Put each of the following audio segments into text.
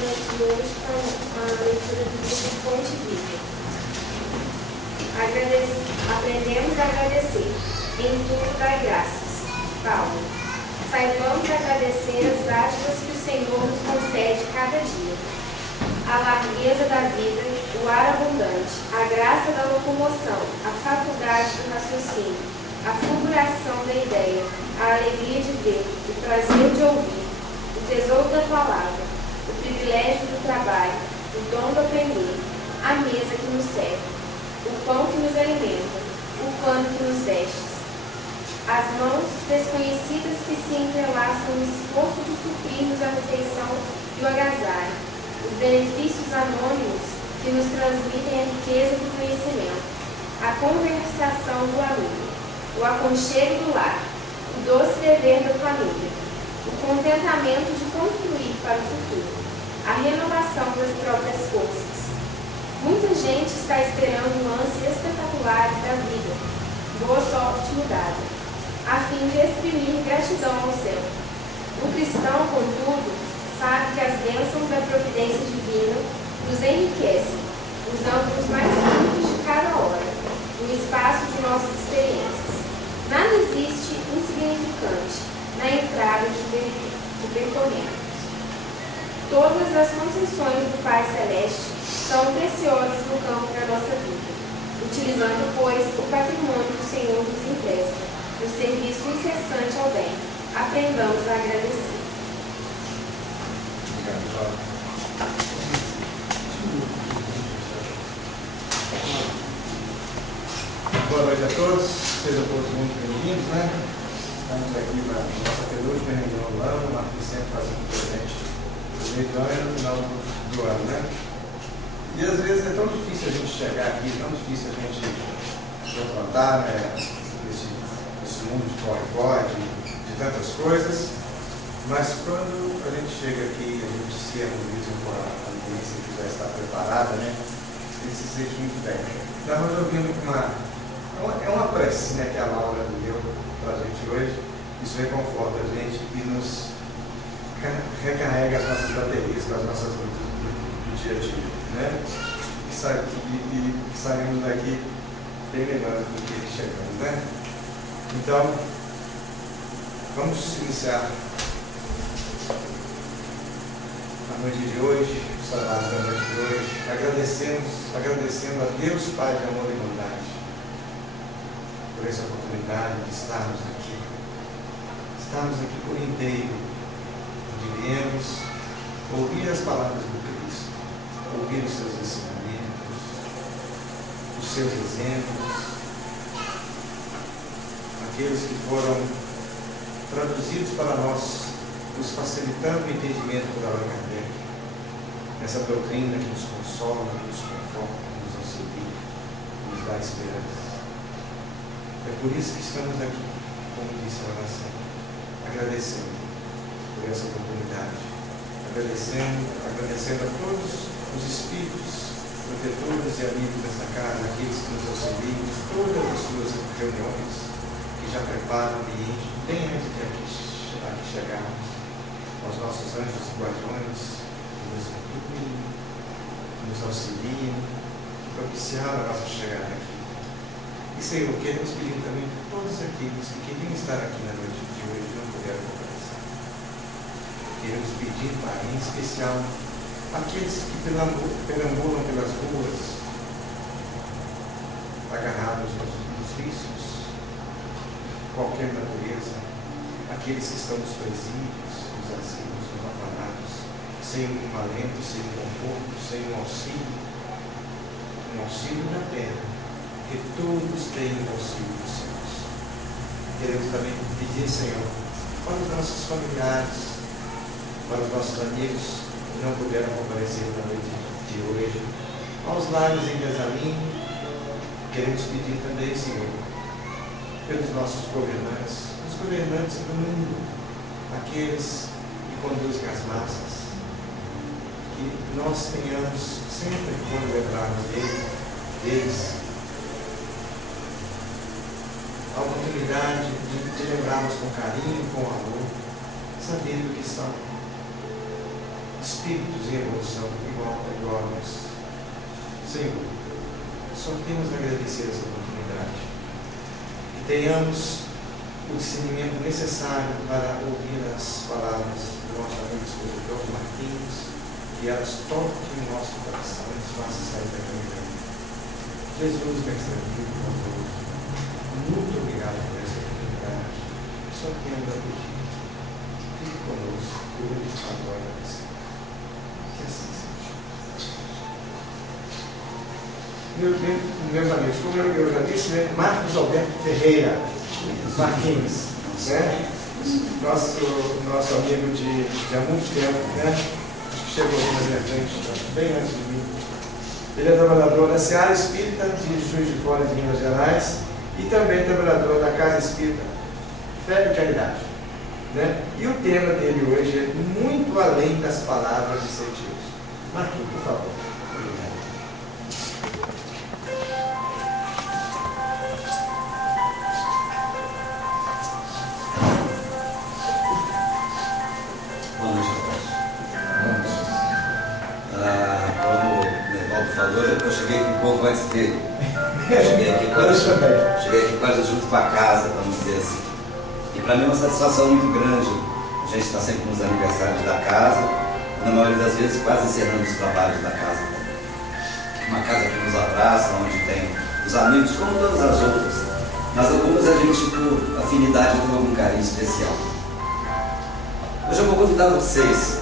semana de hoje com a leitura do livro Fonte Viva. Aprendemos a agradecer. Em tudo dai graças. Paulo. Saibamos agradecer as dádivas que o Senhor nos concede cada dia. A largueza da vida, o ar abundante, a graça da locomoção, a faculdade do raciocínio, a fulguração da ideia, a alegria de ver, o prazer de ouvir, o tesouro da palavra, o privilégio do trabalho, o dom do aprender, a mesa que nos serve, o pão que nos alimenta, o pano que nos veste, as mãos desconhecidas que se entrelaçam no esforço de suprir-nos a refeição e o agasalho, os benefícios anônimos que nos transmitem a riqueza do conhecimento, a conversação do amigo, o aconchego do lar, o doce dever da família, o contentamento de construir para o futuro, a renovação das próprias forças. Muita gente está esperando lances espetaculares da vida, boa sorte mudada, a fim de exprimir gratidão ao céu. O cristão, contudo, sabe que as bênçãos da providência divina nos enriquecem, usando os mais simples de cada hora, no espaço de nossas experiências. Nada existe insignificante na entrada que percorremos. Todas as concessões do Pai Celeste são preciosas no campo da nossa vida, utilizando, pois, o patrimônio que o Senhor nos empresta, no serviço incessante ao bem. Aprendamos a agradecer. Boa noite a todos, sejam todos muito bem-vindos, né? Estamos aqui para a nossa penúltima reunião do ano, nós sempre fazendo presente no meio do ano e no final do ano, né? E às vezes é tão difícil a gente chegar aqui, tão difícil a gente confrontar, né? Esse mundo de corre-corre, de tantas coisas, mas quando a gente chega aqui, a gente se harmoniza com a ambiência que já está preparada, né? A gente se sente muito bem. Estamos ouvindo é uma prece, né, que a Laura deu para a gente hoje. Isso reconforta a gente e nos recarrega as nossas baterias com as nossas lutas do dia a dia, né? E saímos daqui bem melhores do que chegamos, né? Então, vamos iniciar a noite de hoje, o salário da noite de hoje, agradecendo a Deus Pai de amor e bondade por essa oportunidade de estarmos aqui por inteiro, onde viemos ouvir as palavras do Cristo, ouvir os seus ensinamentos, os seus exemplos, aqueles que foram traduzidos para nós, nos facilitando o entendimento por Allan Kardec, essa doutrina que nos consola, que nos conforta, que nos auxilia, que nos dá esperança. É por isso que estamos aqui, como disse a oração, agradecendo por essa oportunidade, agradecendo a todos os espíritos, protetores e amigos dessa casa, aqueles que nos auxiliam em todas as suas reuniões, que já preparam o ambiente bem antes de aqui chegarmos, aos nossos anjos e guardiões, que nos incluem, que nos auxiliam, que propiciaram a nossa chegada aqui. E, Senhor, queremos pedir também por todos aqueles que queriam estar aqui na noite de hoje e não puderam comparecer. Queremos pedir, Pai, em especial, aqueles que perambulam pelas ruas, agarrados nos vícios, qualquer natureza, aqueles que estão nos presídios, nos asilos, nos orfanatos, sem um alento, sem um conforto, sem um auxílio na terra, porque todos têm o auxílio dos céus. Queremos também pedir, Senhor, para os nossos familiares, para os nossos amigos que não puderam comparecer na noite de hoje, aos lares em desalinho, queremos pedir também, Senhor, pelos nossos governantes, os governantes do mundo, aqueles que conduzem as massas, que nós tenhamos sempre, quando lembrarmos deles, a oportunidade de lembrarmos com carinho, com amor, sabendo que são espíritos em evolução igual a nós. Senhor, só temos a agradecer essa oportunidade. Que tenhamos o discernimento necessário para ouvir as palavras do nosso amigo escritor Marquinhos, que elas toquem o nosso coração e nos façam sair daqui melhor. Jesus, mestre amigo, muito obrigado por essa oportunidade. Só temos a pedir. Fique conosco, hoje, agora, que assim seja. Meus amigos, como eu já disse, né? Marcos Alberto Ferreira Marquinhos, né? Nosso amigo de há muito tempo, né? Chegou aqui na minha frente, bem antes de mim. Ele é trabalhador da Seara Espírita de Juiz de Fora de Minas Gerais e também trabalhador da Casa Espírita Fé e Caridade, né? E o tema dele hoje é muito além das palavras e sentidos. Marquinhos, por favor. Boa noite a todos. Como o Nevaldo falou, eu cheguei aqui um pouco antes dele. Cheguei aqui quase junto com a casa, vamos dizer assim. E para mim é uma satisfação muito grande. A gente está sempre nos aniversários da casa, na maioria das vezes quase encerrando os trabalhos da casa. Uma casa que nos abraça, onde tem os amigos, como todas as outras. Mas algumas a gente, por afinidade, tem algum carinho especial. Hoje eu vou convidar vocês,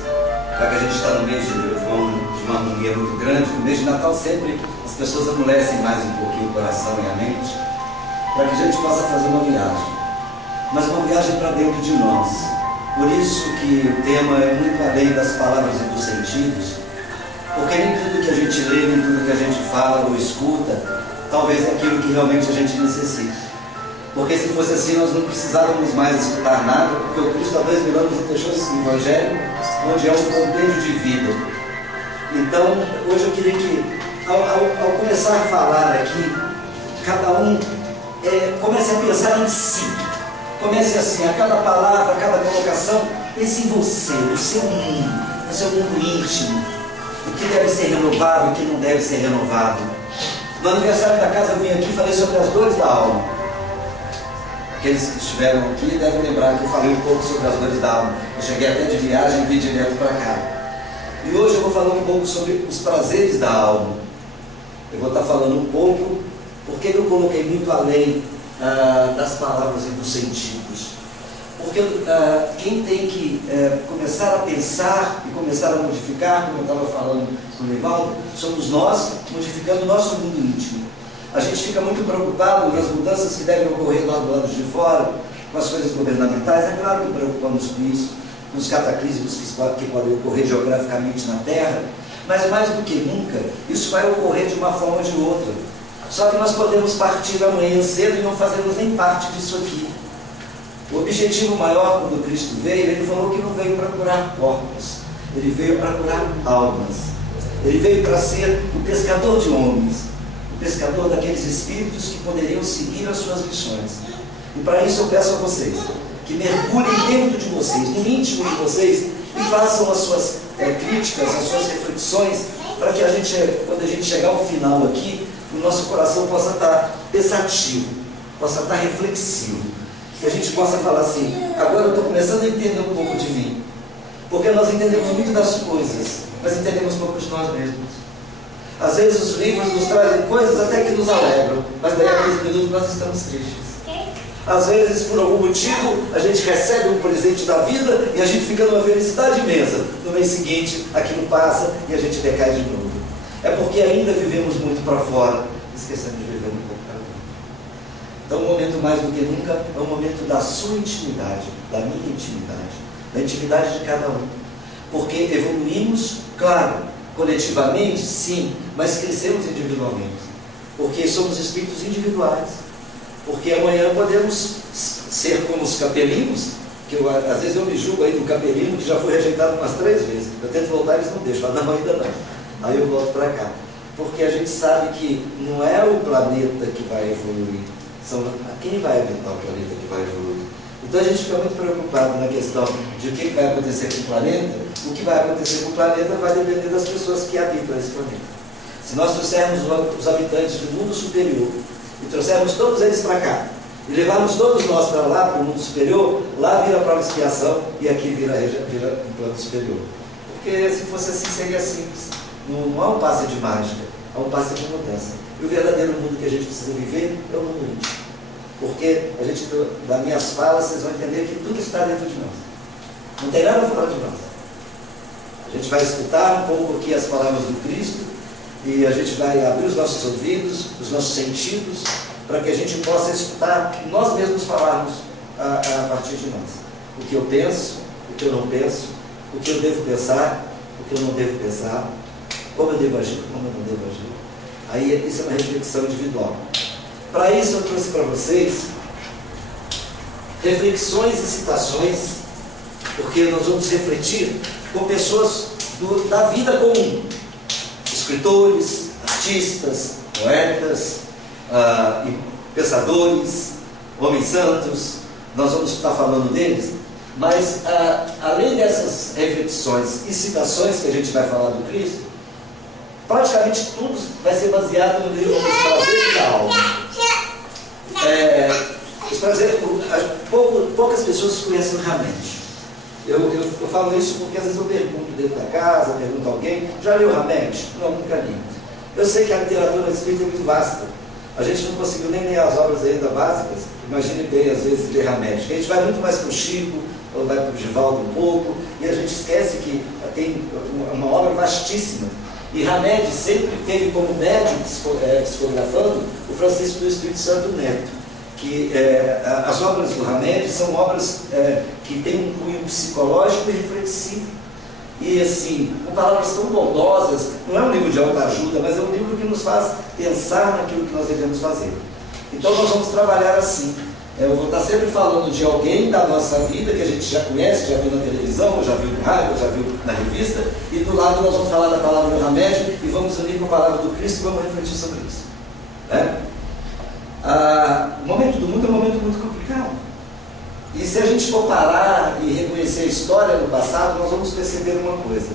já que a gente está no mês de uma harmonia muito grande, no mês de Natal sempre as pessoas amolecem mais um pouquinho o coração e a mente, para que a gente possa fazer uma viagem. Mas uma viagem para dentro de nós. Por isso que o tema é muito além das palavras e dos sentidos, porque nem tudo que a gente lê, nem tudo que a gente fala ou escuta, talvez é aquilo que realmente a gente necessita. Porque se fosse assim, nós não precisávamos mais escutar nada, porque o Cristo há 2000 anos deixou esse Evangelho, onde é um compêndio de vida. Então, hoje eu queria que, ao começar a falar aqui, cada um comece a pensar em si. Comece assim, a cada palavra, a cada colocação, pense em você, o seu mundo íntimo, o que deve ser renovado, o que não deve ser renovado. No aniversário da casa eu vim aqui e falei sobre as dores da alma. Aqueles que estiveram aqui devem lembrar que eu falei um pouco sobre as dores da alma. Eu cheguei até de viagem e vim direto para cá. E hoje eu vou falar um pouco sobre os prazeres da alma. Eu vou estar falando um pouco porque eu coloquei muito além das palavras e dos sentidos. Porque quem tem que começar a pensar e começar a modificar, como eu estava falando com o Nevaldo, somos nós, modificando o nosso mundo íntimo. A gente fica muito preocupado nas mudanças que devem ocorrer lá do lado de fora, com as coisas governamentais. É claro que preocupamos com isso, com os cataclismos que podem ocorrer geograficamente na Terra, mas mais do que nunca, isso vai ocorrer de uma forma ou de outra. Só que nós podemos partir amanhã cedo e não fazermos nem parte disso aqui. O objetivo maior, quando Cristo veio, ele falou que não veio para curar corpos, ele veio para curar almas. Ele veio para ser o pescador de homens, pescador daqueles espíritos que poderiam seguir as suas missões. E para isso eu peço a vocês que mergulhem dentro de vocês, no íntimo de vocês, e façam as suas críticas, as suas reflexões, para que quando a gente chegar ao final aqui, o nosso coração possa estar pensativo, possa estar reflexivo, que a gente possa falar assim: agora eu estou começando a entender um pouco de mim, porque nós entendemos muito das coisas, mas entendemos pouco de nós mesmos. Às vezes os livros nos trazem coisas até que nos alegram, mas daí a 15 minutos nós estamos tristes. Às vezes, por algum motivo, a gente recebe um presente da vida e a gente fica numa felicidade imensa. No mês seguinte, aquilo passa e a gente decai de novo. É porque ainda vivemos muito para fora, esquecendo de viver um pouco para dentro. Então, o momento mais do que nunca é o momento da sua intimidade, da minha intimidade, da intimidade de cada um. Porque evoluímos, claro, coletivamente, sim, mas crescemos individualmente. Porque somos espíritos individuais. Porque amanhã podemos ser como os capelinos, que às vezes eu me julgo aí do capelino, que já foi rejeitado umas 3 vezes. Eu tento voltar e eles não deixam, não, ainda não. Aí eu volto para cá. Porque a gente sabe que não é o planeta que vai evoluir, quem vai habitar o planeta que vai evoluir? O Então a gente fica muito preocupado na questão de o que vai acontecer com o planeta. O que vai acontecer com o planeta vai depender das pessoas que habitam esse planeta. Se nós trouxermos os habitantes do mundo superior e trouxermos todos eles para cá, e levarmos todos nós para lá, para o mundo superior, lá vira a prova de expiação e aqui vira um plano superior. Porque se fosse assim, seria simples. Não há um passe de mágica, há um passe de mudança. E o verdadeiro mundo que a gente precisa viver é o mundo íntimo. Porque a gente, das minhas falas, vocês vão entender que tudo está dentro de nós. Não tem nada fora de nós. A gente vai escutar um pouco aqui as palavras do Cristo e a gente vai abrir os nossos ouvidos, os nossos sentidos, para que a gente possa escutar nós mesmos falarmos a partir de nós. O que eu penso, o que eu não penso, o que eu devo pensar, o que eu não devo pensar, como eu devo agir, como eu não devo agir. Aí isso é uma reflexão individual. Para isso eu trouxe para vocês reflexões e citações, porque nós vamos refletir com pessoas da vida comum, escritores, artistas, poetas, e pensadores, homens santos. Nós vamos estar falando deles, mas além dessas reflexões e citações que a gente vai falar do Cristo, praticamente tudo vai ser baseado no livro Os Prazeres da Alma. Poucas pessoas conhecem o Hamed. Eu falo isso porque às vezes eu pergunto dentro da casa, pergunto a alguém: já leu o Hamed? Não, nunca li. Eu sei que a literatura espírita é muito vasta. A gente não conseguiu nem ler as obras ainda básicas. Imagine bem, às vezes, ler Hamed. A gente vai muito mais para o Chico, ou vai para o Givaldo um pouco, e a gente esquece que tem uma obra vastíssima. E Hamed sempre teve como médium psicografando o Francisco do Espírito Santo Neto. Que as obras do Hamed são obras que têm um cunho psicológico e reflexivo. E assim, com palavras tão bondosas. Não é um livro de autoajuda, mas é um livro que nos faz pensar naquilo que nós devemos fazer. Então nós vamos trabalhar assim. Eu vou estar sempre falando de alguém da nossa vida que a gente já conhece, já viu na televisão, já viu no rádio, já viu na revista, e do lado nós vamos falar da palavra do Hamed e vamos unir com a palavra do Cristo e vamos refletir sobre isso. O momento do mundo é um momento muito complicado. E se a gente for parar e reconhecer a história do passado, nós vamos perceber uma coisa: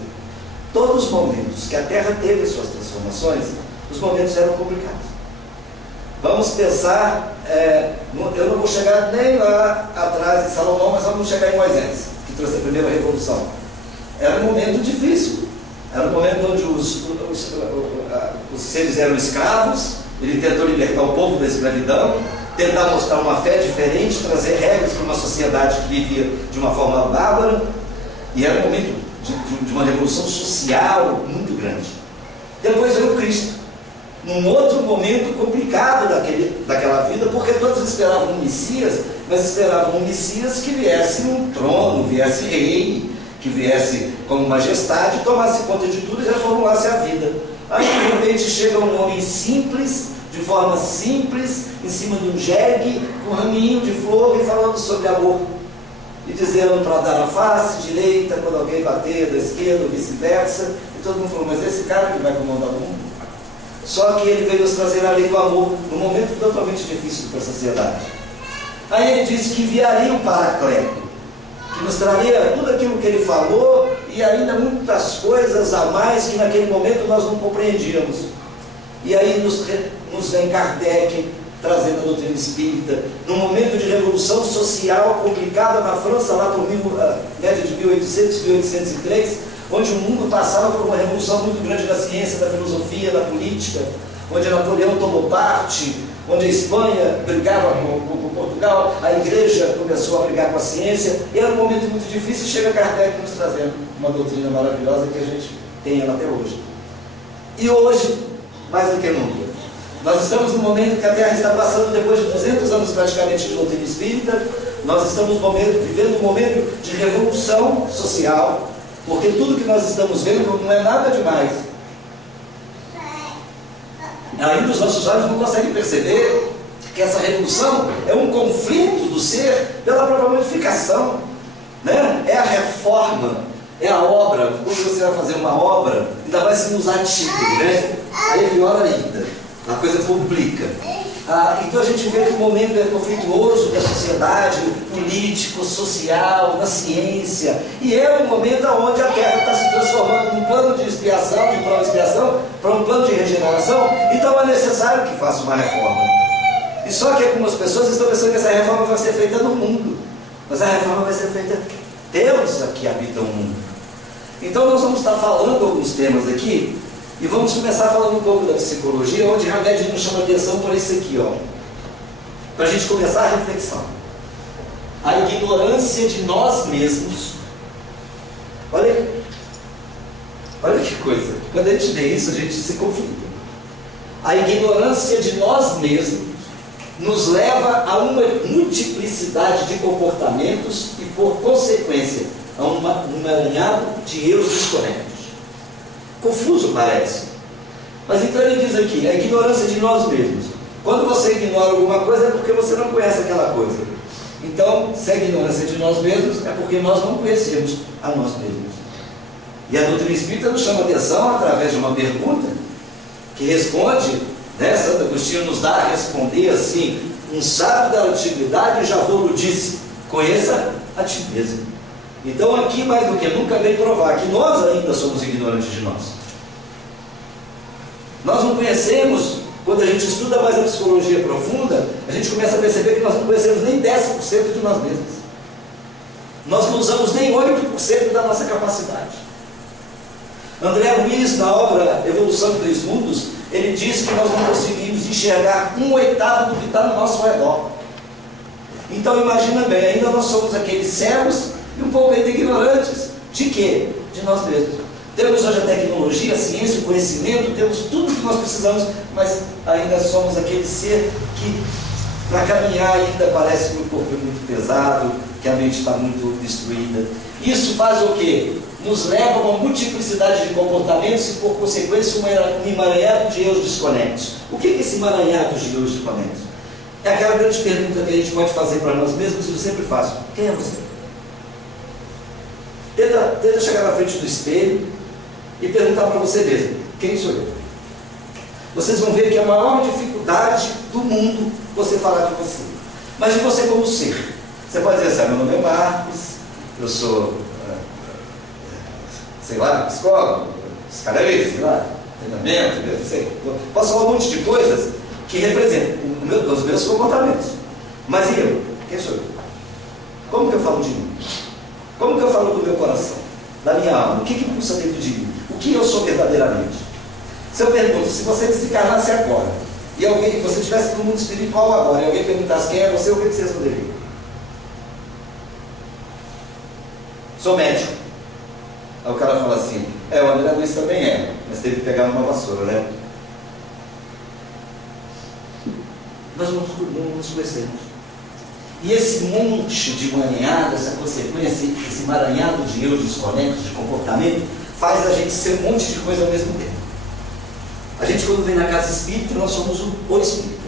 todos os momentos que a Terra teve suas transformações, os momentos eram complicados. Vamos pensar, eu não vou chegar nem lá atrás de Salomão, mas vamos chegar em Moisés, que trouxe a primeira revolução. Era um momento difícil, era um momento onde os seres eram escravos. Ele tentou libertar o povo da escravidão, tentar mostrar uma fé diferente, trazer regras para uma sociedade que vivia de uma forma bárbara, e era um momento de uma revolução social muito grande. Depois veio o Cristo, num outro momento complicado daquela vida, porque todos esperavam um Messias, mas esperavam um Messias que viesse num trono, viesse rei, que viesse como majestade, tomasse conta de tudo e reformulasse a vida. Aí de repente chega um homem simples, de forma simples, em cima de um jegue, com um raminho de flor e falando sobre amor. E dizendo para dar a face direita quando alguém bater, da esquerda ou vice-versa. E todo mundo falou: mas esse cara que vai comandar o mundo? Só que ele veio nos trazer a lei do amor, num momento totalmente difícil para a sociedade. Aí ele disse que enviaria um paracleto, que nos traria tudo aquilo que ele falou e ainda muitas coisas a mais que naquele momento nós não compreendíamos. E aí nos vem Kardec trazendo a doutrina espírita, num momento de revolução social complicada na França, lá por média de 1800, 1803, onde o mundo passava por uma revolução muito grande da ciência, da filosofia, da política, onde Napoleão tomou parte, onde a Espanha brigava com Portugal, a igreja começou a brigar com a ciência, e era um momento muito difícil. Chega Kardec nos trazendo uma doutrina maravilhosa que a gente tem ela até hoje. E hoje, mais do que nunca, nós estamos no momento que a Terra está passando, depois de 200 anos praticamente de doutrina espírita, nós estamos vivendo um momento de revolução social, porque tudo que nós estamos vendo não é nada demais. Ainda os nossos olhos não conseguem perceber que essa revolução é um conflito do ser pela própria modificação, né? É a reforma, é a obra. Quando você vai fazer uma obra, ainda mais se usar título, né? Aí é pior ainda, a coisa complica. Então a gente vê que o momento é conflituoso da sociedade, político, social, na ciência, e é um momento onde a Terra está se transformando num plano de expiação, de prova de expiação, para um plano de regeneração, então é necessário que faça uma reforma. E só que algumas pessoas estão pensando que essa reforma vai ser feita no mundo, mas a reforma vai ser feita Deus que habita o mundo. Então nós vamos estar falando alguns temas aqui, e vamos começar falando um pouco da psicologia, onde Hamed nos chama a atenção por isso aqui, ó, para a gente começar a reflexão. A ignorância de nós mesmos. Olha que coisa. Quando a gente vê isso, a gente se conflita. A ignorância de nós mesmos nos leva a uma multiplicidade de comportamentos e, por consequência, a um emaranhado de erros desconectos. Confuso parece. Mas então ele diz aqui, a ignorância de nós mesmos. Quando você ignora alguma coisa é porque você não conhece aquela coisa. Então, se a ignorância de nós mesmos, é porque nós não conhecemos a nós mesmos. E a doutrina espírita nos chama a atenção através de uma pergunta que responde, né? Santo Agostinho nos dá a responder assim: um sábio da antiguidade já vou disse, conheça a ti mesmo. Então aqui mais do que nunca vem provar que nós ainda somos ignorantes de nós. Nós não conhecemos, quando a gente estuda mais a psicologia profunda, a gente começa a perceber que nós não conhecemos nem 10% de nós mesmos. Nós não usamos nem 8% da nossa capacidade. André Luiz, na obra Evolução de Três Mundos, ele diz que nós não conseguimos enxergar 1/8 do que está no nosso redor. Então imagina bem, ainda nós somos aqueles cegos e um pouco ainda ignorantes. De quê? De nós mesmos. Temos hoje a tecnologia, a ciência, o conhecimento, temos tudo que nós precisamos, mas ainda somos aquele ser que, para caminhar, ainda parece que o corpo é muito pesado, que a mente está muito destruída. Isso faz o quê? Nos leva a uma multiplicidade de comportamentos e, por consequência, um emaranhado de erros desconectos. O que é esse emaranhado de erros desconectos? É aquela grande pergunta que a gente pode fazer para nós mesmos, e eu sempre faço: quem é você? Tenta chegar na frente do espelho e perguntar para você mesmo: quem sou eu? Vocês vão ver que é a maior dificuldade do mundo você falar de você. Mas de você como ser. Você pode dizer assim: meu nome é Marcos, eu sou, sei lá, psicólogo, psicanalista, sei lá, treinamento, não sei. Posso falar um monte de coisas que representam os meus comportamentos. Mas e eu? Quem sou eu? Como que eu falo de mim? Como que eu falo do meu coração, da minha alma? O que pulsa dentro de mim? O que eu sou verdadeiramente? Se eu pergunto, se você desencarnasse agora, e alguém, você estivesse no mundo espiritual agora, e alguém perguntasse quem é você, o que você responderia? Sou médico. Aí o cara fala assim: o André Luiz também é, mas teve que pegar uma vassoura, né? Nós não nos conhecemos. E esse monte de emaranhado, essa consequência, esse emaranhado de erros desconectos, de comportamento, faz a gente ser um monte de coisa ao mesmo tempo. A gente, quando vem na casa espírita, nós somos o espírita.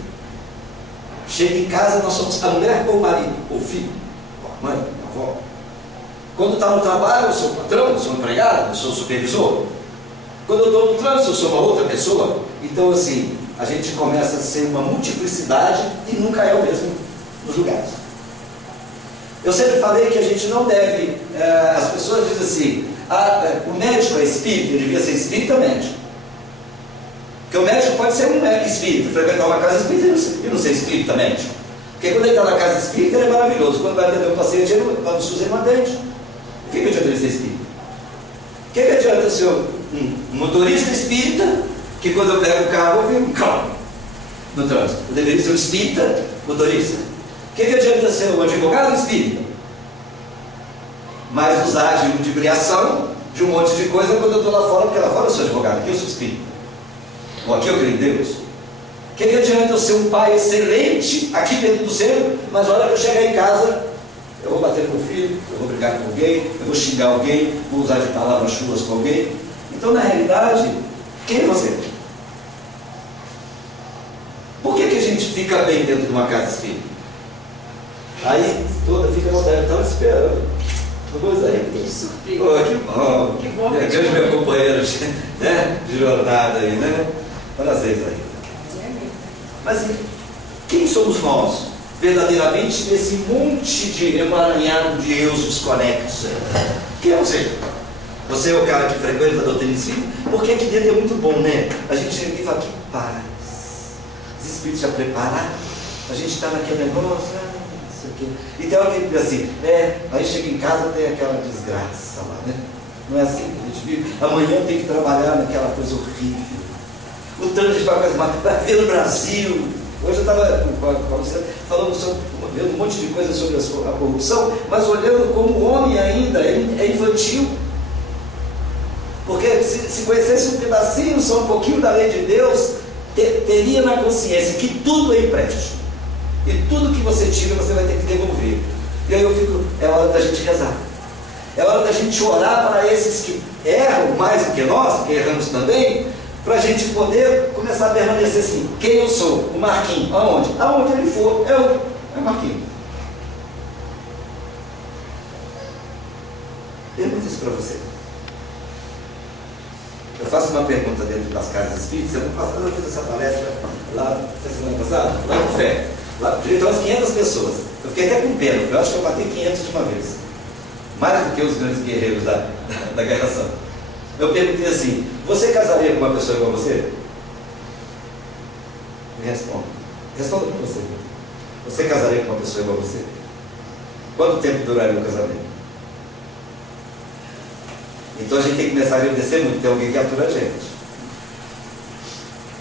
Chega em casa, nós somos a mulher ou o marido, ou o filho, ou a mãe, a avó. Quando está no trabalho, eu sou o patrão, eu sou o empregado, eu sou o supervisor. Quando eu estou no trânsito, eu sou uma outra pessoa. Então, assim, a gente começa a ser uma multiplicidade e nunca é o mesmo nos lugares. Eu sempre falei que a gente não deve, as pessoas dizem assim: o médico é espírita, ele devia ser espírita médico. Porque o médico pode ser um espírita, frequentar uma casa espírita e não ser espírita médico. Porque quando ele está na casa espírita, ele é maravilhoso. Quando vai atender um paciente, ele vai no SUS, ele não atende. O que adianta ele ser espírita? O que adianta ser um motorista espírita, que quando eu pego o carro, eu venho calmo no trânsito? Eu deveria ser um espírita motorista. O que adianta ser um advogado espírita? Mas usar de ludibriação de um monte de coisa quando eu estou lá fora, porque lá fora eu sou advogado, aqui eu sou espírita. Ou aqui eu creio em Deus. O que adianta eu ser um pai excelente aqui dentro do centro, mas na hora que eu chegar em casa, eu vou bater com o filho, eu vou brigar com alguém, eu vou xingar alguém, vou usar de palavras chulas com alguém. Então, na realidade, quem é você? Por que a gente fica bem dentro de uma casa espírita? Aí toda fica vontade, estava esperando. Coisa aí. Que surpresa. Que bom. Grande meu companheiro, né, de jornada aí, né? Prazer aí. Mas Quem somos nós, verdadeiramente, nesse monte de emaranhado de eus desconexos? Quem é você? Você é o cara que frequenta a doutrina espírita? Porque aqui dentro é muito bom, né? A gente chega e fala, que paz. Os espíritos já prepararam. A gente está naquele negócio, não sei o quê. E tem hora que ele diz assim, aí chega em casa tem aquela desgraça lá, né? Não é assim que a gente vive? Amanhã tem que trabalhar naquela coisa horrível. O trânsito vai ver no Brasil. Hoje eu estava falando sobre, vendo um monte de coisas sobre a corrupção, mas olhando como o homem ainda é infantil. Porque se conhecesse um pedacinho, só um pouquinho da lei de Deus, teria na consciência que tudo é empréstimo. E tudo que você tira, você vai ter que devolver. E aí eu fico, é hora da gente rezar. É hora da gente orar para esses que erram mais do que nós, que erramos também, para a gente poder começar a permanecer assim. Quem eu sou? O Marquinhos. Aonde? Aonde ele for, é o Marquinhos. Pergunta isso para você. Eu faço uma pergunta dentro das casas espíritas. Semana passada eu fiz essa palestra lá, semana passada, lá no Fé. Lá, direito umas 500 pessoas. Eu fiquei até com pena, eu acho que eu bati 500 de uma vez. Mais do que os grandes guerreiros da Guerra Santa. Eu perguntei assim, você casaria com uma pessoa igual a você? Me responda. Responda para você. Você casaria com uma pessoa igual a você? Quanto tempo duraria o casamento? Então a gente tem que começar a agradecer muito, tem alguém que atura a gente.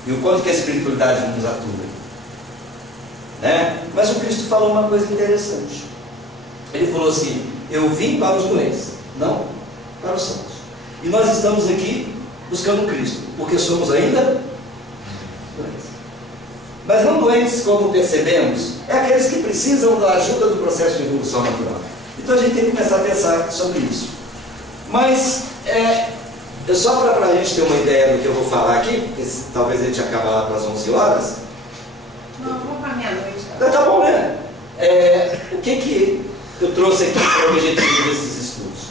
E o quanto que a espiritualidade nos atura. Né? Mas o Cristo falou uma coisa interessante. Ele falou assim, eu vim para os doentes, não para os sãos. E nós estamos aqui buscando Cristo, porque somos ainda doentes. Mas não doentes como percebemos, é aqueles que precisam da ajuda do processo de evolução natural. Então a gente tem que começar a pensar sobre isso. Mas, só para a gente ter uma ideia do que eu vou falar aqui, porque talvez a gente acabe lá para as 11 horas. Não, vamos para meia-noite. Tá bom, né? O que eu trouxe aqui para o objetivo desses estudos?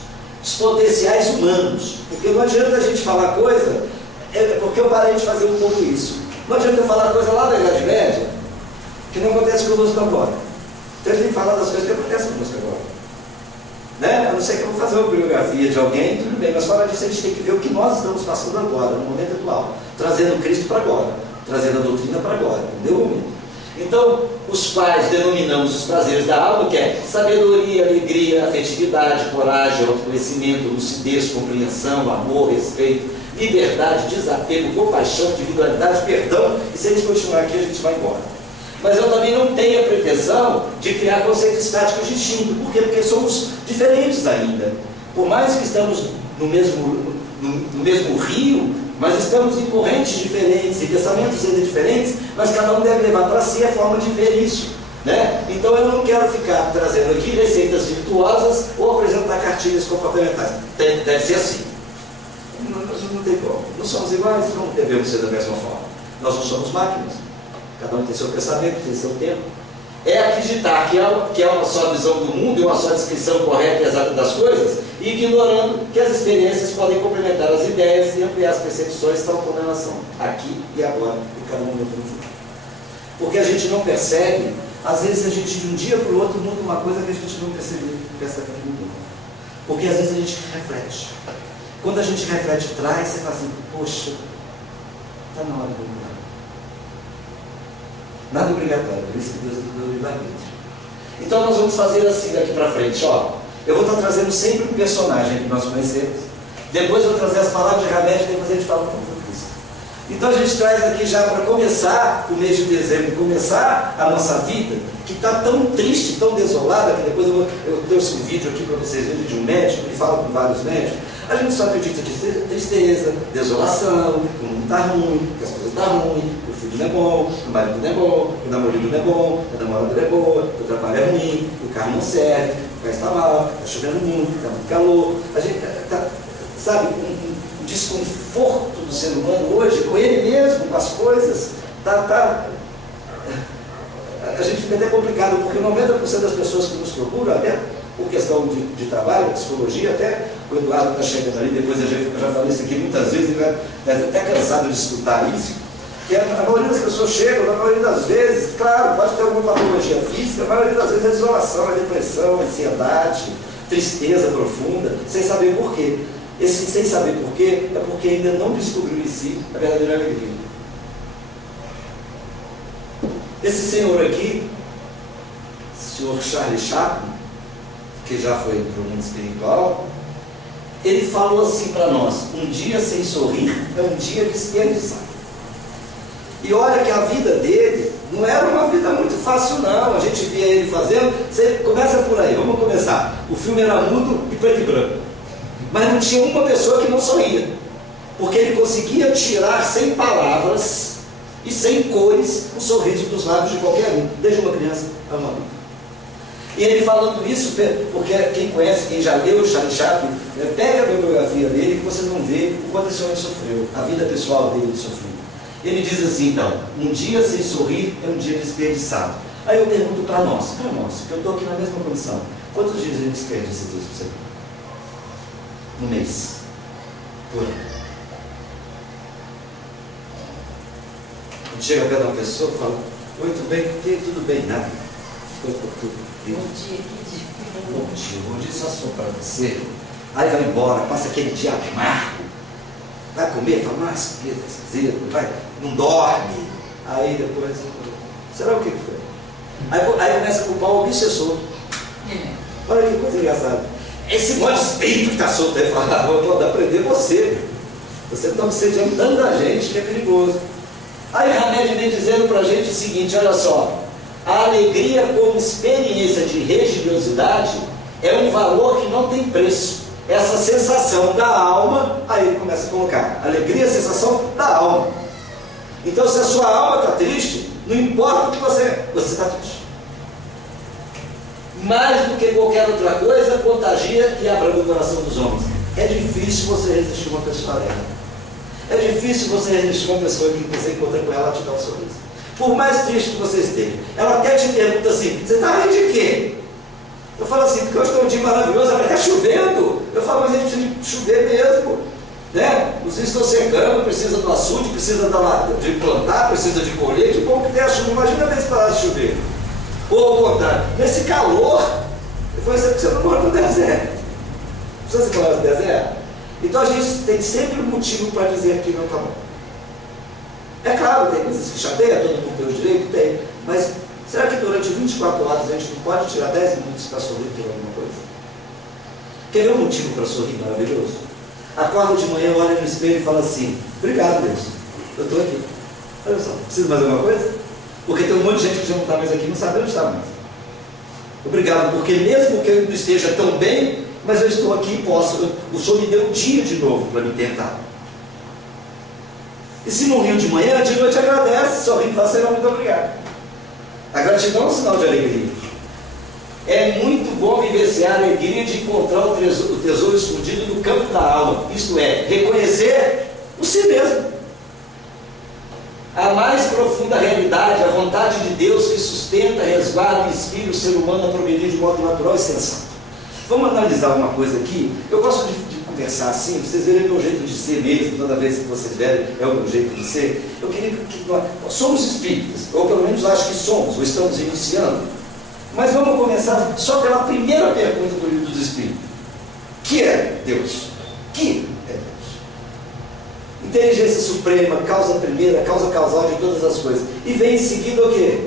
Os potenciais humanos. Porque não adianta a gente falar coisa, porque eu parei de fazer um pouco isso. Não adianta eu falar coisa lá da Idade Média, que não acontece conosco agora. Então a gente tem que falar das coisas que acontecem conosco agora. Né? A não ser que eu vou fazer uma biografia de alguém, tudo bem, mas fora disso a gente tem que ver o que nós estamos passando agora, no momento atual, trazendo Cristo para agora, trazendo a doutrina para agora, entendeu? Momento. Então, os quais denominamos os prazeres da alma, que é sabedoria, alegria, afetividade, coragem, autoconhecimento, lucidez, compreensão, amor, respeito, liberdade, desapego, compaixão, individualidade, perdão, e se a gente continuar aqui a gente vai embora. Mas eu também não tenho a pretensão de criar conceitos estáticos distintos. Por quê? Porque somos diferentes ainda. Por mais que estamos no mesmo rio, mas estamos em correntes diferentes, em pensamentos ainda diferentes, mas cada um deve levar para si a forma de ver isso. Né? Então eu não quero ficar trazendo aqui receitas virtuosas ou apresentar cartilhas comportamentais. Deve ser assim. Não tem como. Não somos iguais, não devemos ser da mesma forma. Nós não somos máquinas. Cada um tem seu pensamento, tem seu tempo. É acreditar que é uma só visão do mundo e uma só descrição correta e exata das coisas, e ignorando que as experiências podem complementar as ideias e ampliar as percepções, tal como elas são, aqui e agora, em cada momento do futuro. Porque a gente não percebe, às vezes a gente de um dia para o outro muda uma coisa que a gente não percebe que mudou. Porque às vezes a gente reflete. Quando a gente reflete atrás, você fala assim, poxa, está na hora de mudar. Nada obrigatório, por isso que Deus deu o livre-arbítrio. Então nós vamos fazer assim daqui para frente, ó. Eu vou estar trazendo sempre um personagem que nós conhecemos. Depois eu vou trazer as palavras de remédio, depois a gente fala um pouco do Cristo. Então a gente traz aqui já para começar o mês de dezembro, começar a nossa vida, que está tão triste, tão desolada, que depois eu trouxe um vídeo aqui para vocês verem de um médico, que fala com vários médicos. A gente só acredita de tristeza, desolação, que o mundo está ruim, que as coisas estão ruins, que o filho não é bom, que o marido não é bom, que o namorado não é bom, que a namorada não é boa, que o trabalho é ruim, que o carro não serve, que o gás está mal, que está chovendo muito, que está muito calor. A gente está, sabe, um desconforto do ser humano hoje, com ele mesmo, com as coisas, a gente fica até complicado, porque 90% das pessoas que nos procuram, até por questão de trabalho, psicologia, até o Eduardo está chegando ali, depois eu já falei isso aqui muitas vezes, ele vai até cansado de escutar isso. Que a maioria das pessoas chegam, na maioria das vezes, claro, pode ter alguma patologia física, a maioria das vezes é isolação, é depressão, é ansiedade, tristeza profunda, sem saber por quê. Esse sem saber por quê é porque ainda não descobriu em si a verdadeira alegria. Esse senhor aqui, o senhor Charlie Chaplin, que já foi para o mundo espiritual, ele falou assim para nós: um dia sem sorrir é um dia desperdiçado. E olha que a vida dele não era uma vida muito fácil não, a gente via ele fazendo. Você começa por aí, vamos começar. O filme era mudo e preto e branco, mas não tinha uma pessoa que não sorria, porque ele conseguia tirar sem palavras e sem cores o sorriso dos lábios de qualquer um, desde uma criança a uma adulta. E ele falando isso, porque quem conhece, quem já leu o Charlie Chaplin, pega a bibliografia dele que vocês vão ver o quanto esse homem sofreu, a vida pessoal dele sofreu. Ele diz assim, então: um dia sem sorrir é um dia desperdiçado. Aí eu pergunto para nós, que eu estou aqui na mesma condição, quantos dias a gente desperdiça Deus por semana? No mês? Por ano? Quando chega perto de uma pessoa, fala: oi, tudo bem? Tudo bem, nada. Ficou por tudo. Bom dia, que dia. Bom dia só sou para você. Aí vai embora, passa aquele dia amargo. Vai comer, fala: nossa, que esquisito, vai, não dorme. Aí depois, será o que foi? Aí começa a culpar o obsessor. Olha que coisa engraçada. Esse monte de espírito que está solto aí, fala: vou aprender você. Você está obsediando tanta gente que é perigoso. Aí o Hamed vem dizendo para a gente o seguinte: olha só, a alegria como experiência de religiosidade é um valor que não tem preço. Essa sensação da alma, aí ele começa a colocar: alegria é a sensação da alma. Então, se a sua alma está triste, não importa o que você está triste. Mais do que qualquer outra coisa, contagia e abre o coração dos homens. É difícil você resistir a uma pessoa alegre. É difícil você resistir a uma pessoa que você encontra com ela, te dá um sorriso. Por mais triste que você esteja, ela até te pergunta assim: você está rindo de quê? Eu falo assim: porque hoje está um dia maravilhoso. Ela está chovendo. Eu falo: mas a gente precisa de chover mesmo, né? Os rios estão secando, precisa do açude, precisa de plantar, precisa de colher. Que bom que tem a chuva. Imagina a vez parar de chover. Ou ao contrário, nesse calor, foi isso que você não mora no deserto. Precisa se morar no deserto? Então a gente tem sempre um motivo para dizer que não está bom. É claro, tem coisas que chateiam, todo mundo tem o direito, tem, mas será que durante 24 horas a gente não pode tirar 10 minutos para sorrir por alguma coisa? Quer ver um motivo para sorrir maravilhoso? Acorda de manhã, olha no espelho e fala assim: obrigado, Deus, eu estou aqui. Olha só, precisa mais alguma coisa? Porque tem um monte de gente que já não está mais aqui, não sabe onde está mais. Obrigado, porque mesmo que eu não esteja tão bem, mas eu estou aqui e posso. O Senhor me deu um dia de novo para me tentar. E se não riu de manhã, de noite agradece, sorrindo e fala: Senhor, muito obrigado. A gratidão é um sinal de alegria. É muito bom vivenciar a alegria de encontrar o tesouro escondido no campo da alma, isto é, reconhecer o si mesmo. A mais profunda realidade, a vontade de Deus que sustenta, resguarda e inspira o ser humano a progredir de modo natural e sensato. Vamos analisar uma coisa aqui. Eu gosto de conversar assim, vocês verem o meu jeito de ser mesmo, toda vez que vocês verem é o meu jeito de ser. Eu queria que nós somos espíritas, ou pelo menos acho que somos, ou estamos iniciando. Mas vamos começar só pela primeira pergunta do livro dos Espíritos: que é Deus? Que é Deus? Inteligência suprema, causa primeira, causa causal de todas as coisas. E vem em seguida o quê?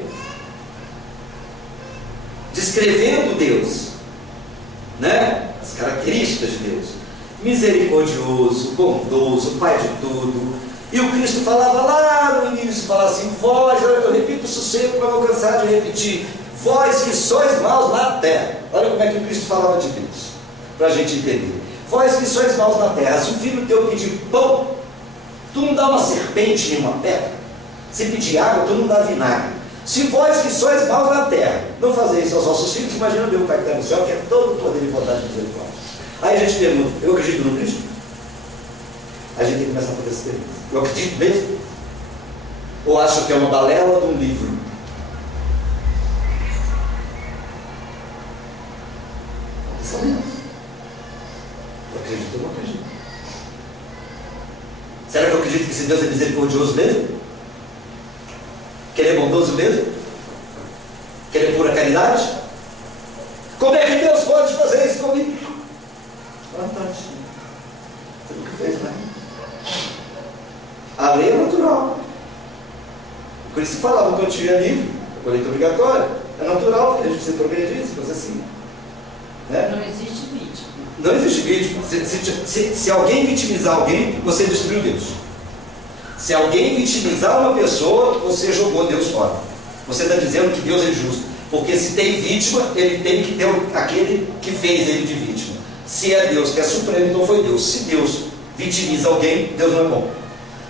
Descrevendo Deus, né? As características de Deus: misericordioso, bondoso, Pai de tudo. E o Cristo falava lá no início, falava assim: vós, eu repito isso sempre para não cansar de repetir, vós que sois maus na terra. Olha como é que o Cristo falava de Deus, para a gente entender. Vós que sois maus na terra, se um filho teu pedir pão, tu não dá uma serpente em uma pedra. Se pedir água, tu não dá vinagre. Se vós que sois maus na terra não fazeis isso aos vossos filhos, imagina Deus, o Pai que está no céu, que é todo o poder e vontade de misericórdia. Aí a gente pergunta: eu acredito no Cristo? A gente tem que começar a fazer essa pergunta: eu acredito mesmo? Ou acho que é uma balela de um livro? Pensamento. Eu acredito ou não acredito? Será que eu acredito que esse Deus é misericordioso mesmo? Que ele é bondoso mesmo? Que ele é pura caridade? Como é que Deus pode fazer isso comigo? Fantástico. Você nunca fez, né? A lei é natural. Por isso falava que eu tinha livre, a colheita obrigatória. É natural, porque a gente precisa progredir, se fosse assim. Né? Não existe vítima. Não existe vítima. Se alguém vitimizar alguém, você destruiu Deus. Se alguém vitimizar uma pessoa, você jogou Deus fora. Você está dizendo que Deus é justo. Porque se tem vítima, ele tem que ter aquele que fez ele de vítima. Se é Deus que é supremo, então foi Deus. Se Deus vitimiza alguém, Deus não é bom.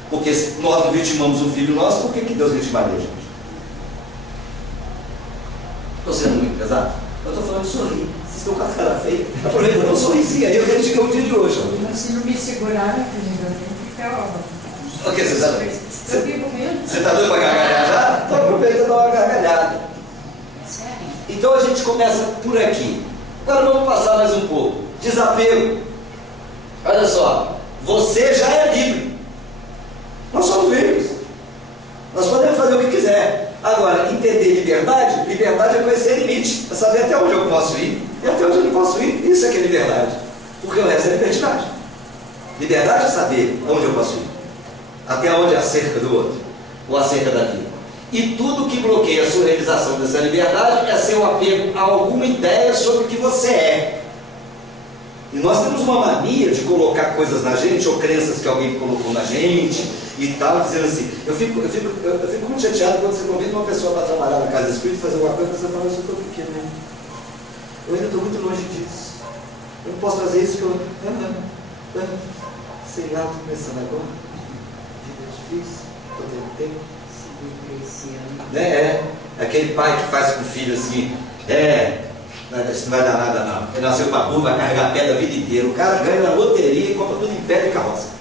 Porque se nós não vitimamos um filho nosso, por que Deus vitimaria a gente? Estou sendo muito pesado? Eu estou falando de sorrir. Vocês estão com a cara feia. Aproveita para um sorrisinho. Aí eu quero dizer o dia de hoje. Mas se não me seguraram, fica ó. O que você está doido? Eu vivo mesmo. Você está doido para gargalhar já? Então aproveita e dá uma gargalhada. Sério? Então a gente começa por aqui. Agora vamos passar mais um pouco. Desapego. Olha só. Você já é livre. Nós somos livres. Nós podemos fazer o que quiser. Agora, entender liberdade, liberdade é conhecer limite, é saber até onde eu posso ir e até onde eu não posso ir. Isso é que é liberdade. Porque o resto é libertinagem. Liberdade é saber onde eu posso ir, até onde é a cerca do outro, ou a cerca da vida. E tudo que bloqueia a sua realização dessa liberdade é seu apego a alguma ideia sobre o que você é. E nós temos uma mania de colocar coisas na gente, ou crenças que alguém colocou na gente, e tal, dizendo assim, eu fico muito chateado quando você convida uma pessoa para trabalhar na casa espírita, fazer alguma coisa, e você fala, eu estou pequeno, né? Eu ainda estou muito longe disso. Eu não posso fazer isso que eu... sei lá, estou começando agora. Vida é difícil, estou tendo tempo. É, aquele pai que faz com o filho assim, isso não vai dar nada não. Ele nasceu para burro, vai carregar pedra a vida inteira. O cara ganha na loteria e compra tudo em pedra e carroça.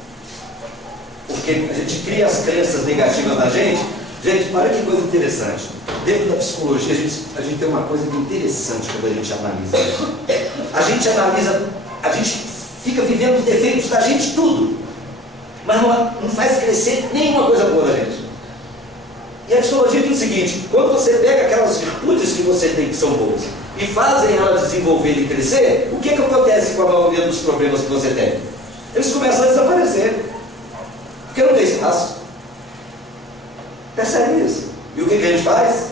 Porque a gente cria as crenças negativas na gente. Gente, olha que coisa interessante. Dentro da psicologia, a gente tem uma coisa interessante quando a gente analisa. A gente analisa, a gente fica vivendo os defeitos da gente tudo. Mas não faz crescer nenhuma coisa boa da gente. E a psicologia diz o seguinte: quando você pega aquelas virtudes que você tem que são boas e fazem ela desenvolver e crescer, o que acontece com a maioria dos problemas que você tem? Eles começam a desaparecer. Porque não tem espaço. Percebe isso? E o que a gente faz?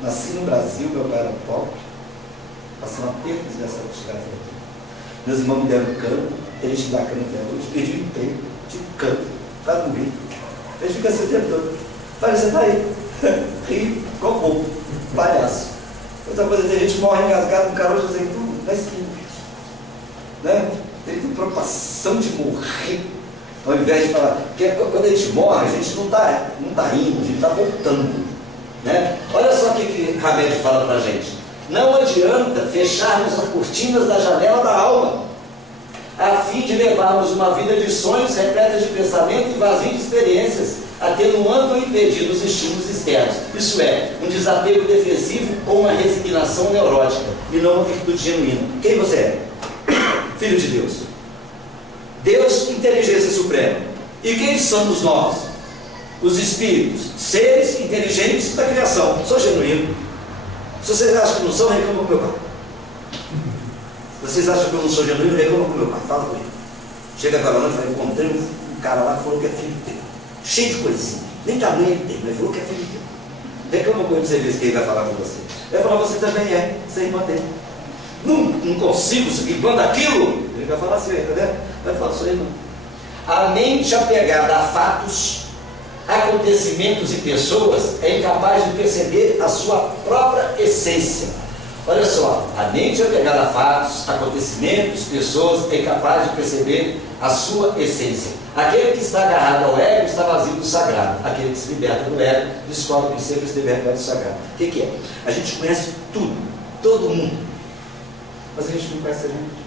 Nasci no Brasil, meu pai era pobre, passei um aperto desgraçado de chegar aqui. Meus irmãos me deram cano, eles te dão cano até hoje, perdi o emprego, tive cano, faz um grito. Eles ficam assim o tempo todo. Falei, você está aí, rio, igual bobo, palhaço. Outra coisa, tem gente que morre engasgado com caroço assim, tudo na esquina. Né? Tem preocupação de morrer, ao invés de falar, porque quando a gente morre, a gente não tá indo, a gente está voltando. Né? Olha só o que Hamed fala para a gente. Não adianta fecharmos as cortinas da janela da alma, a fim de levarmos uma vida de sonhos repleta de pensamento e vazio de experiências, atenuando ou impedindo os estímulos externos. Isso é, um desapego defensivo ou uma resignação neurótica, e não uma virtude genuína. Quem você é? Filho de Deus. Deus, inteligência suprema. E quem somos nós? Os espíritos, seres inteligentes da criação. Sou genuíno. Se vocês acham que não são, reclamam com meu pai. Se vocês acham que eu não sou genuíno, reclamam com meu pai. Fala com ele. Chega agora lá e encontrei um cara lá que falou que é filho dele. Cheio de coisinha. Nem tamanho ele tem, mas falou que é filho dele. Reclama com ele pra você ver se ele vai falar com você. Ele vai falar, você também é, você é irmã dele. Não consigo subir bando aquilo. Ele vai falar assim, entendeu? Vai falar, sou irmão. A mente apegada a fatos, acontecimentos e pessoas é incapaz de perceber a sua própria essência. Olha só, a mente apegada a fatos, acontecimentos, pessoas é incapaz de perceber a sua essência. Aquele que está agarrado ao ego está vazio do sagrado. Aquele que se liberta do ego descobre que sempre se liberta do sagrado. O que é? A gente conhece tudo, todo mundo, mas a gente não conhece a gente.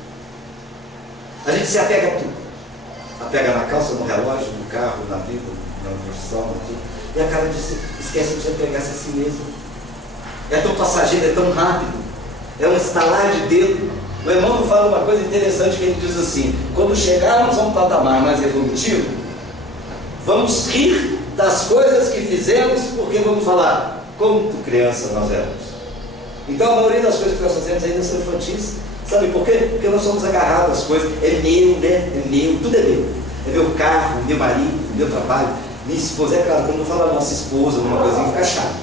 A gente se apega a tudo. Apega na calça, no relógio, no carro, na vida, na profissão, tudo. E acaba de esquece de se apegar-se a si mesmo. É tão passageiro, é tão rápido. É um estalar de dedo. O irmão fala uma coisa interessante que ele diz assim: quando chegarmos a um patamar mais evolutivo, vamos rir das coisas que fizemos, porque vamos falar, como criança nós éramos. Então a maioria das coisas que nós fazemos ainda são infantis. Sabe por quê? Porque nós somos agarrados às coisas. É meu, né? É meu, tudo é meu. É meu carro, meu marido, meu trabalho, minha esposa. É claro, quando eu falo nossa esposa, uma coisinha fica chato.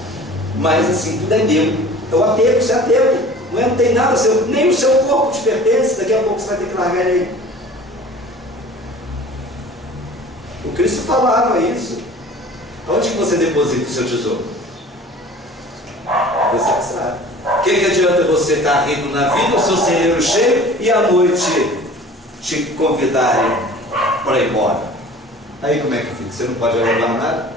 Mas assim, tudo é meu. É o apego, você é apego. Não tem nada seu, nem o seu corpo te pertence. Daqui a pouco você vai ter que largar ele. O Cristo falava isso. Onde que você deposita o seu tesouro? Você que sabe. O que adianta você estar rico na vida, o seu celeiro cheio, e à noite te convidarem para ir embora? Aí como é que fica? Você não pode levar nada?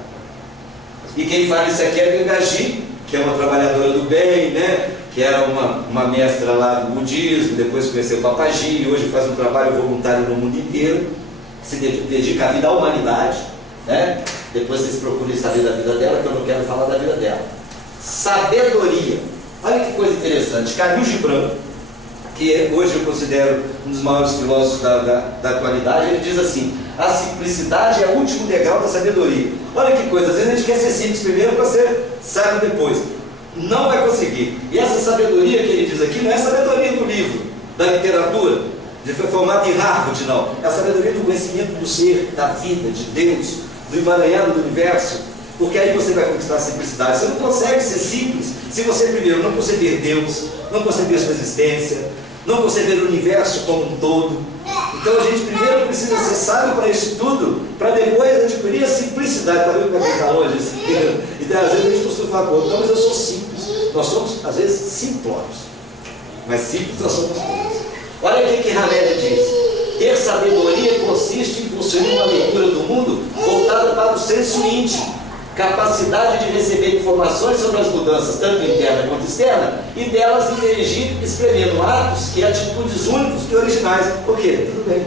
E quem fala isso aqui é Gangaji, que é uma trabalhadora do bem, né? Que era uma mestra lá do budismo, depois conheceu o Papaji, e hoje faz um trabalho voluntário no mundo inteiro, se dedica à vida à humanidade, né? Depois vocês procurem saber da vida dela, que eu não quero falar da vida dela. Sabedoria. Olha que coisa interessante. Khalil Gibran, que hoje eu considero um dos maiores filósofos da atualidade, ele diz assim: a simplicidade é o último degrau da sabedoria. Olha que coisa, às vezes a gente quer ser simples primeiro para ser sábio depois. Não vai conseguir. E essa sabedoria que ele diz aqui não é a sabedoria do livro, da literatura, de foi formado em Harvard, não. É a sabedoria do conhecimento do ser, da vida, de Deus, do emaranhado do universo. Porque aí você vai conquistar a simplicidade. Você não consegue ser simples se você primeiro não conceber Deus, não conceber sua existência, não conceber o universo como um todo. Então a gente primeiro precisa ser sábio para isso tudo, para depois adquirir a simplicidade. Está vendo como é que está longe? Então às vezes a gente costuma falar, não, mas eu sou simples. Nós somos às vezes simplórios, mas simples nós somos todos. Olha o que Hamed diz: ter sabedoria consiste em possuir uma leitura do mundo voltada para o senso íntimo, capacidade de receber informações sobre as mudanças, tanto interna quanto externa, e delas interagir, escrevendo atos e atitudes únicos e originais. O quê? Tudo bem.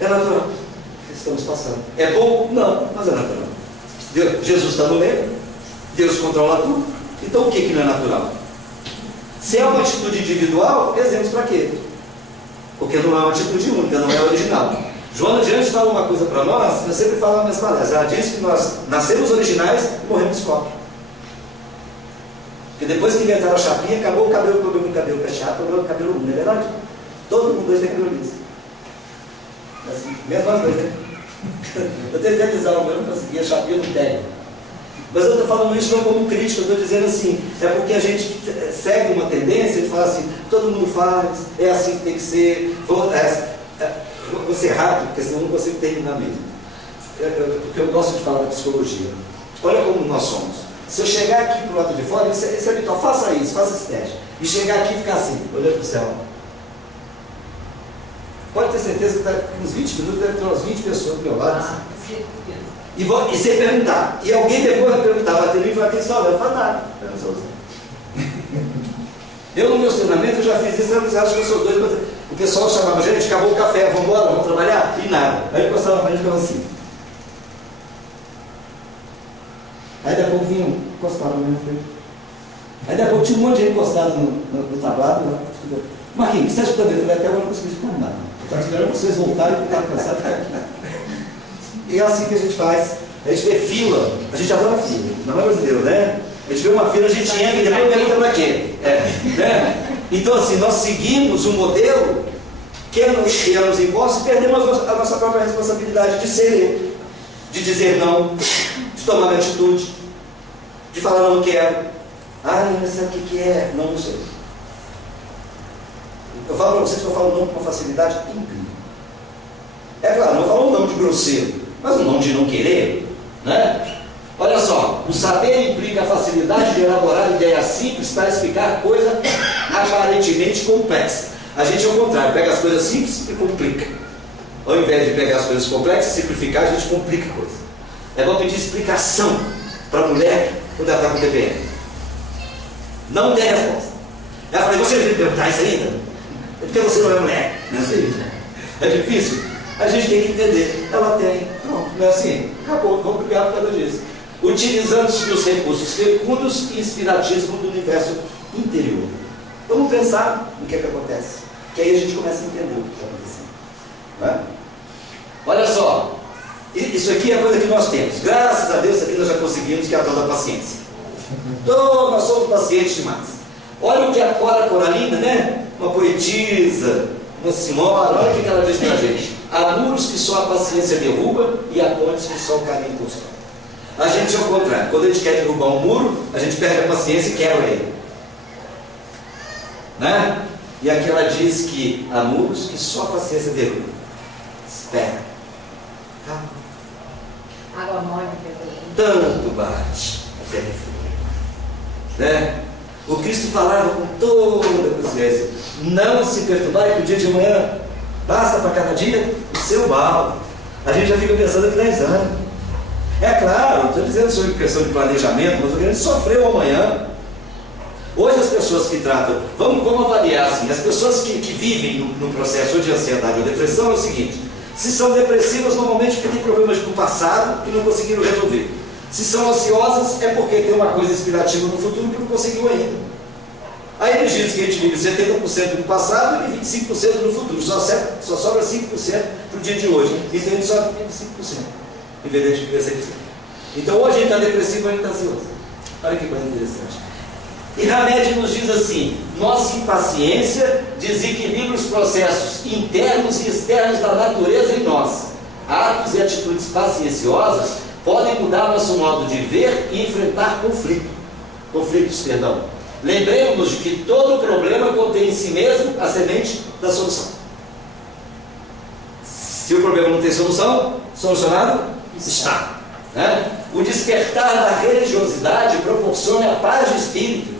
É natural. Estamos passando. É bom? Não, mas é natural. Jesus está no meio, Deus controla tudo. Então o que não é natural? Se é uma atitude individual, exemplos para quê? Porque não é uma atitude única, não é original. Joana de Anjos fala uma coisa para nós, eu sempre falo nas minhas palestras. Ela diz que nós nascemos originais e morremos cópia. Porque depois que inventaram a chapinha, acabou o cabelo, problema do cabelo cacheado, problema do cabelo não é verdade? Todo mundo hoje tem cabelo liso. Assim, mesmo as dois, né? Eu tentei avisar o meu, não consegui, a chapinha não tem. Mas eu estou falando isso não como crítica, eu estou dizendo assim, é porque a gente segue uma tendência de falar assim, todo mundo faz, é assim que tem que ser, vou ser rápido, porque senão eu não consigo terminar mesmo. Porque eu gosto de falar da psicologia. Olha como nós somos. Se eu chegar aqui para o lado de fora, isso é habitual, faça isso, faça esse teste. E chegar aqui e ficar assim, olhando para o céu. Pode ter certeza que daqui uns 20 minutos deve ter umas 20 pessoas do meu lado. Assim. E você perguntar. E alguém depois vai perguntar, vai ter livro, vai ter só, não faz nada. Eu no meu treinamento já fiz isso, vocês acham que eu sou doido. O pessoal chamava, gente, acabou o café, vamos embora, vamos trabalhar? E nada. Aí eu encostava na frente e ficava assim. Aí daqui a pouco vinha encostado na minha frente. Aí daqui a pouco tinha um monte de gente encostado no tablado. Lá. Marquinhos, você está escutando? Eu falei, até agora não consegui escutar nada. Estou esperando vocês voltarem e ficar cansados e ficar aqui. E é assim que a gente faz. A gente vê fila, a gente adora fila, não é brasileiro, né? A gente vê uma fila, a gente entra e depois pergunta para quê? Né? Então assim, nós seguimos um modelo que é nos impostos e perdemos a nossa própria responsabilidade de ser eu, de dizer não, de tomar uma atitude, de falar não quero. Ah, não sei o que é. Não sei. Eu falo para vocês que eu falo não com uma facilidade incrível. É claro, não falo um não de grosseiro, mas um não de não querer, né? Olha só, o saber implica a facilidade de elaborar ideias simples para explicar coisa aparentemente complexa. A gente é o contrário, pega as coisas simples e complica. Ao invés de pegar as coisas complexas e simplificar, a gente complica a coisa. É bom pedir explicação para a mulher quando ela está com TPM. Não tem resposta. Ela fala, você vai perguntar isso ainda? É porque você não é mulher. Não é assim. É difícil? A gente tem que entender. Ela tem. Pronto. Não é assim? Acabou. Vamos brigar por causa disso. Utilizando-se dos recursos fecundos e inspiratismo do universo interior. Vamos pensar no que acontece. Que aí a gente começa a entender o que está acontecendo. Não é? Olha só. Isso aqui é a coisa que nós temos. Graças a Deus, isso aqui nós já conseguimos, que é a tal da paciência. Então, nós somos pacientes demais. Olha o que a Cora Coralina, né? Uma poetisa, uma senhora, olha o que ela diz para a gente. Há muros que só a paciência derruba e há pontes que só o caminho constrói. A gente é o contrário. Quando a gente quer derrubar um muro, a gente perde a paciência e quebra ele. Né? E aqui ela diz que há muros que só a paciência derruba. Espera. Calma. Água morna também. Tanto bate até refluir. Né? O Cristo falava com toda a consciência: não se perturbar, que o dia de amanhã basta para cada dia o seu mal. A gente já fica pensando que 10 anos. É claro, estou dizendo sobre questão de planejamento, mas o grande sofreu amanhã. Hoje as pessoas que tratam, vamos avaliar assim, as pessoas que vivem no processo de ansiedade ou depressão é o seguinte: se são depressivas, normalmente porque têm problemas do passado que não conseguiram resolver. Se são ansiosas, é porque tem uma coisa inspirativa no futuro que não conseguiu ainda. Aí eles dizem que a gente vive 70% no passado e 25% no futuro, só sobra 5% para o dia de hoje. Então a gente só vive 5%, em vez de viver 100%. Então hoje a gente está depressivo, a gente está ansioso. Olha que coisa interessante. E Hamed nos diz assim: nossa impaciência desequilibra os processos internos e externos da natureza em nós. Atos e atitudes pacienciosas podem mudar nosso modo de ver e enfrentar conflitos. Lembremos-nos de que todo problema contém em si mesmo a semente da solução. Se o problema não tem solução, solucionado está. Né? O despertar da religiosidade proporciona a paz de espírito.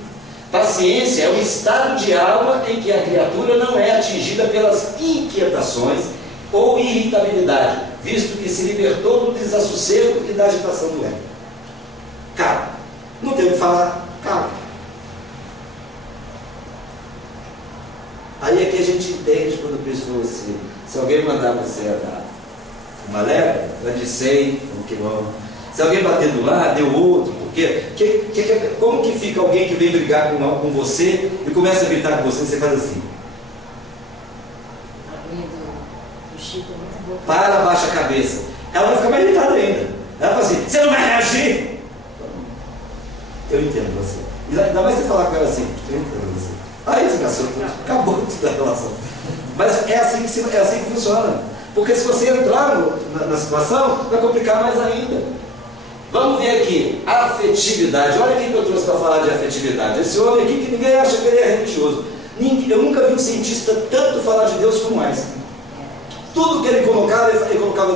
Paciência é um estado de alma em que a criatura não é atingida pelas inquietações ou irritabilidade, visto que se libertou do desassossego e da agitação do ego. Calma. Não tem o que falar. Calma. Aí é que a gente entende quando o Cristo falou assim: se alguém mandar você dar uma leva, vai de 100, um quilômetro. Se alguém bater do lado, deu outro. Porque como que fica alguém que vem brigar com você e começa a gritar com você, você faz assim? A linha do Chico é muito boa. Para, abaixa a cabeça. Ela vai ficar mais irritada ainda. Ela fala assim: você não vai reagir? Eu entendo você. E ainda mais você falar com ela assim: eu entendo você. Aí você acabou toda a relação. Mas é assim que funciona. Porque se você entrar na situação, vai complicar mais ainda. Vamos ver aqui, afetividade. Olha quem que eu trouxe para falar de afetividade. Esse homem aqui que ninguém acha que ele é religioso. Eu nunca vi um cientista tanto falar de Deus como Einstein. Tudo que ele colocava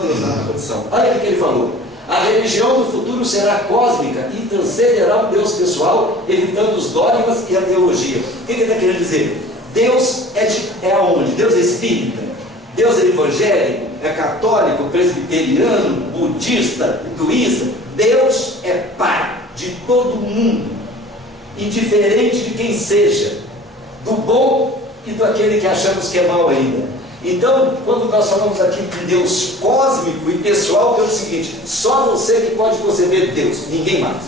Deus na condição. Olha o que ele falou: a religião do futuro será cósmica e transcenderá o Deus pessoal, evitando os dogmas e a teologia. O que ele está querendo dizer? Deus é aonde? Deus é espírita? Deus é evangélico? É católico? Presbiteriano? Budista? Hinduísta? Deus é Pai de todo mundo, indiferente de quem seja, do bom e do aquele que achamos que é mau ainda. Então, quando nós falamos aqui de Deus cósmico e pessoal, é o seguinte: só você que pode conceber Deus, ninguém mais.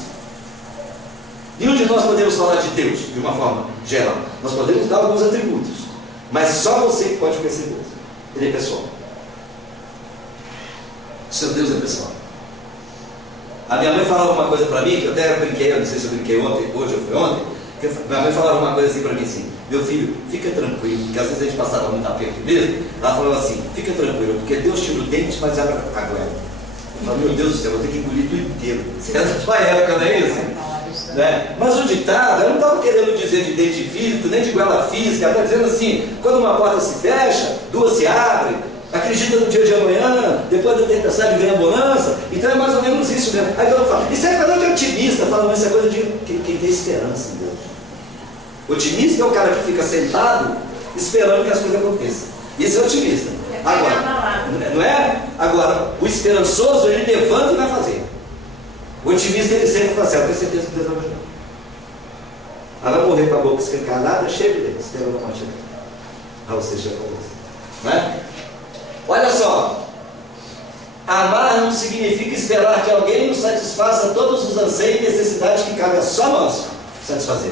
Nenhum de nós podemos falar de Deus de uma forma geral. Nós podemos dar alguns atributos, mas só você que pode conhecer Deus. Ele é pessoal. O seu Deus é pessoal. A minha mãe falava uma coisa para mim, que eu até brinquei, eu não sei se eu brinquei ontem, hoje ou foi ontem, que minha mãe falava uma coisa assim para mim assim: meu filho, fica tranquilo, porque às vezes a gente passava muito aperto mesmo. Ela falava assim: fica tranquilo, porque Deus tira o dente, mas abre a goela. Eu falei: meu Deus do céu, vou ter que engolir tudo inteiro. Você é da tua época, não é isso? Né? Mas o ditado, eu não estava querendo dizer de dente físico, nem de goela física, ela está dizendo assim: quando uma porta se fecha, duas se abrem. Acredita no dia de amanhã, depois da tempestade vem a bonança. Então é mais ou menos isso mesmo. Aí eu falo: isso é coisa de otimista, falando isso é coisa de quem tem esperança em Deus. Otimista é o cara que fica sentado esperando que as coisas aconteçam. Esse é otimista. Agora, não é? Agora, o esperançoso, ele levanta e vai fazer. O otimista, ele sempre fala assim: eu tenho certeza que Deus vai ajudar. Ela vai morrer com a boca escancarada, cheia de Deus, esperando a morte dele. Ah, você já falou isso. Não é? Olha só, amar não significa esperar que alguém nos satisfaça todos os anseios e necessidades que cabem a só nós satisfazer.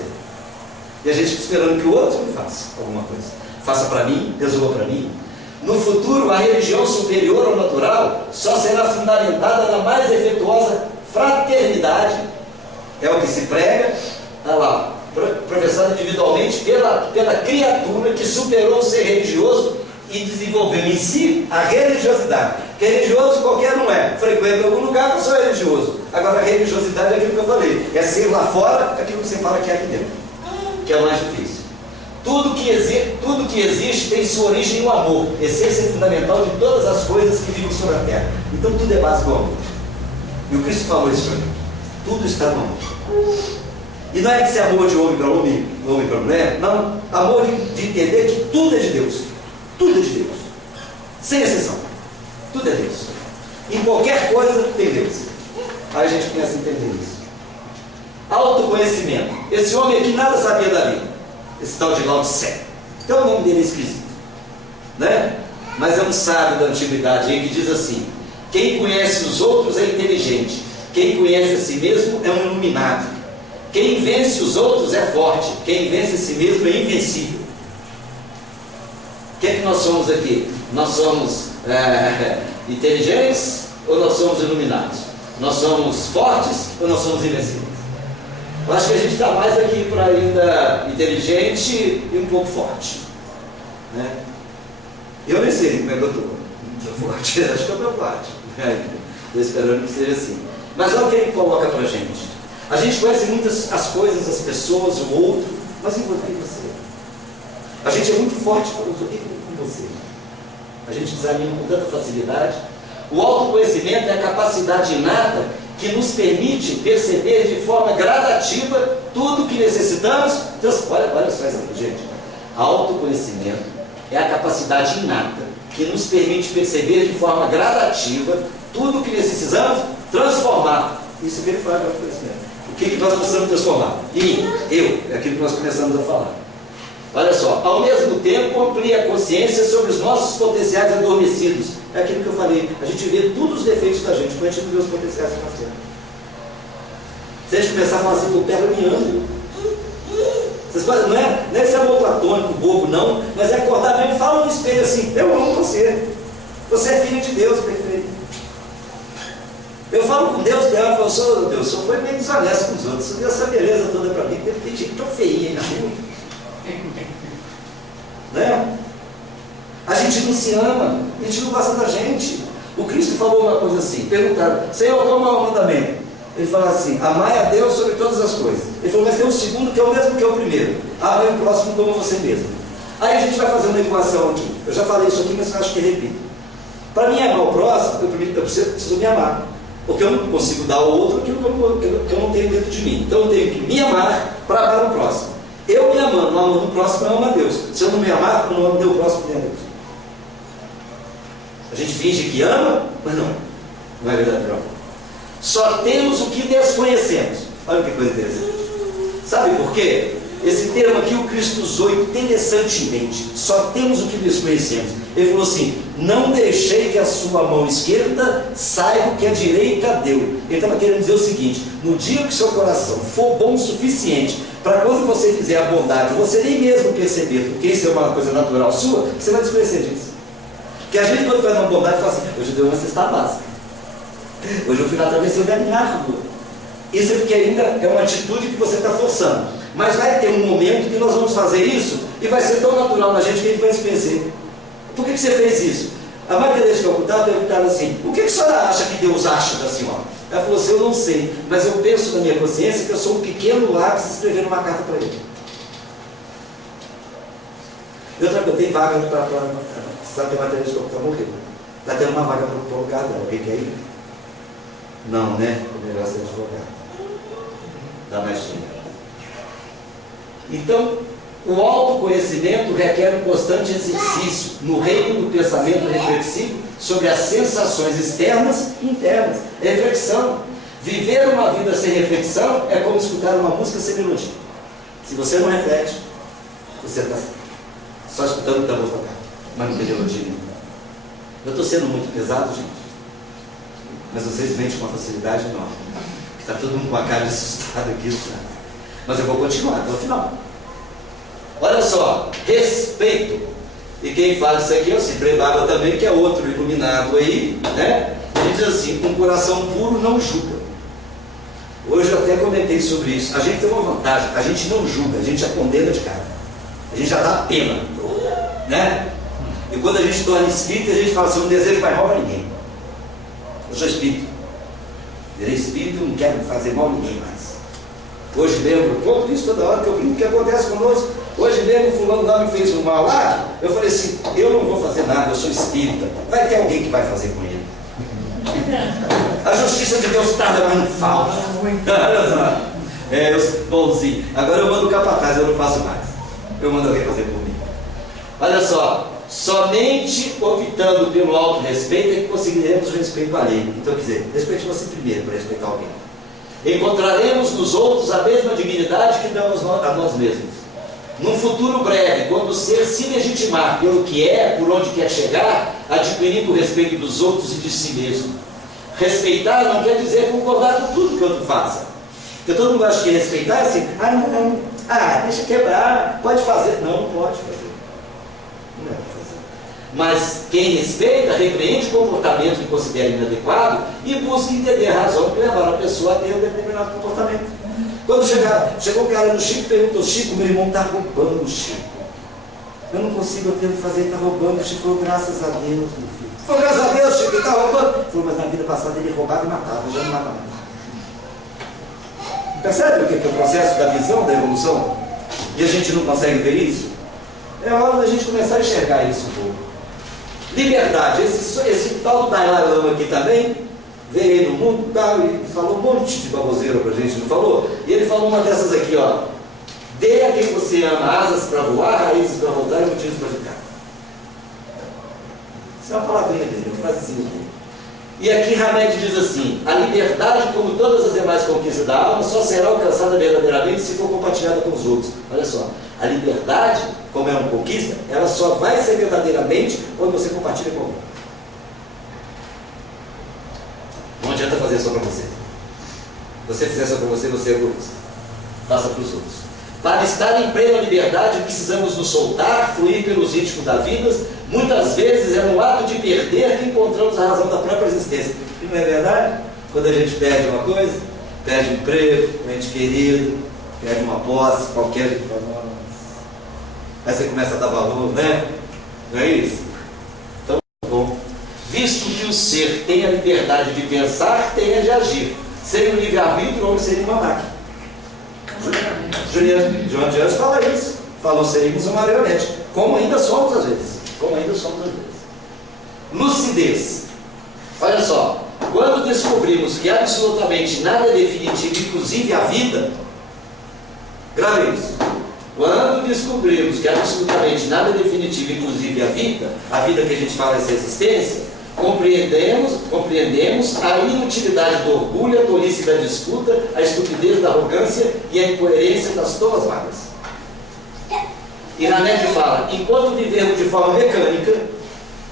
E a gente fica esperando que o outro me faça alguma coisa. Faça para mim, resolva para mim. No futuro, a religião superior ao natural só será fundamentada na mais efetuosa fraternidade. É o que se prega, olha lá, professado individualmente pela criatura que superou o ser religioso e desenvolveu em si a religiosidade. Que religioso qualquer um é. Frequenta algum lugar, eu sou religioso. Agora a religiosidade é aquilo que eu falei. É ser lá fora aquilo que você fala que é aqui dentro. Que é o mais difícil. Tudo que existe tem sua origem no amor. Essência fundamental de todas as coisas que vivem sobre a terra. Então tudo é básico ao amor. E o Cristo falou isso para mim. Tudo está no amor. E não é que se amor de homem para homem para mulher. Não. Amor de entender que tudo é de Deus. Tudo é de Deus. Sem exceção. Tudo é Deus. Em qualquer coisa tem Deus. Aí a gente começa a entender isso. Autoconhecimento. Esse homem aqui nada sabia da vida. Esse tal de Lao Tse. Então o nome dele é esquisito, né? Mas é um sábio da antiguidade aí que diz assim: quem conhece os outros é inteligente, quem conhece a si mesmo é um iluminado, quem vence os outros é forte, quem vence a si mesmo é invencível. O que é que nós somos aqui? Nós somos inteligentes ou nós somos iluminados? Nós somos fortes ou nós somos invencíveis? Eu acho que a gente está mais aqui para ainda inteligente e um pouco forte, né? Eu nem sei como é que eu estou forte, acho que eu estou forte, estou esperando que seja assim. Mas olha o que ele coloca para a gente. A gente conhece muitas as coisas, as pessoas, o outro, mas e você? A gente é muito forte com você. A gente desanima com tanta facilidade. O autoconhecimento é a capacidade inata que nos permite perceber de forma gradativa tudo o que necessitamos. Então, olha só essa gente. Autoconhecimento é a capacidade inata que nos permite perceber de forma gradativa tudo o que necessitamos transformar. Isso que ele fala de autoconhecimento. O que nós precisamos transformar? É aquilo que nós começamos a falar. Olha só, ao mesmo tempo amplia a consciência sobre os nossos potenciais adormecidos. É aquilo que eu falei, a gente vê todos os defeitos da gente, mas a gente não vê os potenciais que nós temos. Se a gente começar a falar assim, eu pego miando. Vocês podem, não é esse amor platônico, bobo, não, mas é acordar mesmo e fala no espelho assim, eu amo você. Você é filho de Deus, perfeito. Eu falo com Deus, eu falo, Deus, o senhor foi meio desonesto com os outros, você deu essa beleza toda para mim, tem gente tão feia aí na rua. Né? A gente não se ama, a gente não gosta da gente. O Cristo falou uma coisa assim, perguntaram, Senhor, qual é o mandamento? Ele falou assim, amai a Deus sobre todas as coisas. Ele falou, mas tem um segundo que é o mesmo que é o primeiro, amai o próximo como você mesmo. Aí a gente vai fazer uma equação aqui. Eu já falei isso aqui, mas eu acho que repito. Para mim amar o próximo, eu preciso me amar, porque eu não consigo dar ao outro aquilo que eu não tenho dentro de mim. Então eu tenho que me amar para amar o próximo. Eu me amando, o amor do próximo é amar a Deus. Se eu não me amar, eu não amo o meu próximo nem a Deus. A gente finge que ama, mas não é verdadeiro amor. Só temos o que desconhecemos. Olha que coisa interessante. Sabe por quê? Esse termo aqui o Cristo usou interessantemente. Só temos o que desconhecemos. Ele falou assim, não deixei que a sua mão esquerda saiba o que a direita deu. Ele estava querendo dizer o seguinte, no dia que seu coração for bom o suficiente para quando você fizer a bondade, você nem mesmo perceber, porque isso é uma coisa natural sua, você vai desconhecer disso. Porque a gente quando faz uma bondade fala assim, hoje deu uma cesta básica, hoje eu fui lá atravessar a minha rua. Isso é porque ainda é uma atitude que você está forçando. Mas vai ter um momento que nós vamos fazer isso e vai ser tão natural na gente que a gente vai desconhecer. Por que você fez isso? A Maria Teresa de Calcutá perguntava assim, o que a senhora acha que Deus acha da senhora? Ela falou assim, eu não sei, mas eu penso na minha consciência que eu sou um pequeno lápis escrevendo uma carta para ele. Eu tenho vaga para sabe que a Maria Teresa de Calcutá morreu. Está tendo uma vaga para o lugar dela. Alguém quer ir? Não, né? O negócio é advogado. Dá mais dinheiro. Então, o autoconhecimento requer um constante exercício no reino do pensamento reflexivo sobre as sensações externas e internas. Reflexão. Viver uma vida sem reflexão é como escutar uma música sem melodia. Se você não reflete, você está só escutando o tambor tocar, mas não tem melodia nenhuma. Eu estou sendo muito pesado, gente, mas vocês mentem com uma facilidade enorme. Está todo mundo com a cara assustada aqui, sabe? Mas eu vou continuar até o final. Olha só, respeito. E quem fala isso aqui é o Cipriano Barba também, que é outro iluminado aí, né? Ele diz assim: um coração puro não julga. Hoje eu até comentei sobre isso. A gente tem uma vantagem, a gente não julga, a gente já condena de cara. A gente já dá pena, né? E quando a gente torna espírita, a gente fala assim: eu não desejo mais mal a ninguém. Eu sou espírita. Virei espírita e não quero fazer mal a ninguém mais. Hoje mesmo, eu conto isso toda hora que eu brinco, o que acontece conosco. Hoje mesmo, fulano lá me fez um mal lá, eu falei assim: eu não vou fazer nada, eu sou espírita. Vai ter alguém que vai fazer com ele. A justiça de Deus tarda, mas não falta. Bonzinho. Agora eu mando o capataz, eu não faço mais. Eu mando alguém fazer por mim. Olha só, somente optando pelo auto-respeito é que conseguiremos o respeito alheio. Então, quer dizer, respeite você primeiro para respeitar alguém. Encontraremos nos outros a mesma dignidade que damos a nós mesmos. Num futuro breve, quando o ser se legitimar pelo que é, por onde quer chegar, adquirindo o respeito dos outros e de si mesmo. Respeitar não quer dizer concordar com tudo que o outro faça. Porque todo mundo acha que respeitar é assim: deixa quebrar, pode fazer. Não pode fazer. Não deve fazer. Mas quem respeita, repreende o comportamento que considera inadequado e busca entender a razão que levar a pessoa a ter um determinado comportamento. Quando chegou o cara no Chico e perguntou: Chico, meu irmão está roubando o Chico. Eu não consigo, eu tento fazer, ele está roubando. O Chico falou: graças a Deus, meu filho. Falou: graças a Deus, Chico, ele está roubando. Ele falou: mas na vida passada ele roubava e matava, já não mata mais. Percebe o que é o processo da visão, da evolução? E a gente não consegue ver isso? É hora da gente começar a enxergar isso um pouco. Liberdade. Esse tal do Dalai Lama aqui também veio aí no mundo, tá, e falou um monte de baboseira pra gente, não falou? E ele falou uma dessas aqui, ó: dê a quem você ama asas para voar, raízes para voltar e motivos para ficar. Isso é uma palavrinha dele, uma frasezinha dele. E aqui Hamed diz assim: a liberdade, como todas as demais conquistas da alma, só será alcançada verdadeiramente se for compartilhada com os outros. Olha só, a liberdade, como é uma conquista, ela só vai ser verdadeiramente quando você compartilha com alguém. Não adianta fazer só para você. Se você fizer só para você, você é egoísta. Faça para os outros. Para estar em plena liberdade, precisamos nos soltar, fluir pelos ritmos da vida. Muitas vezes é no ato de perder que encontramos a razão da própria existência. E não é verdade? Quando a gente perde uma coisa, perde um emprego, um ente querido, perde uma posse, qualquer. Aí você começa a dar valor, né? Não é isso? Então, bom. Visto que o ser tem a liberdade de pensar, tem a de agir. Sem o livre-arbítrio, o homem seria uma máquina. João de Anjos fala isso. Falou: seríamos uma marionete. Como ainda somos às vezes. Lucidez. Olha só. Quando descobrimos que absolutamente nada é definitivo, inclusive a vida, grave isso. Quando descobrimos que absolutamente nada é definitivo, inclusive a vida que a gente fala essa existência, compreendemos a inutilidade do orgulho, a tolice da disputa, a estupidez da arrogância e a incoerência das tolas vagas. E Hamed fala: enquanto vivermos de forma mecânica,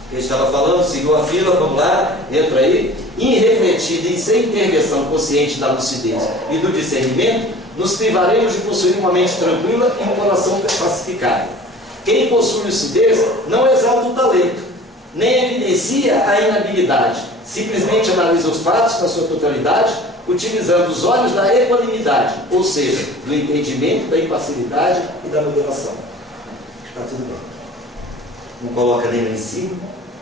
que a gente estava falando, seguiu a fila, vamos lá, entra aí, irrefletida e sem intervenção consciente da lucidez e do discernimento, nos privaremos de possuir uma mente tranquila e um coração pacificado. Quem possui lucidez não exalta o talento, nem evidencia a inabilidade, simplesmente analisa os fatos na sua totalidade, utilizando os olhos da equanimidade, ou seja, do entendimento, da impassibilidade e da moderação. Está tudo bem. Não coloca nem lá em cima,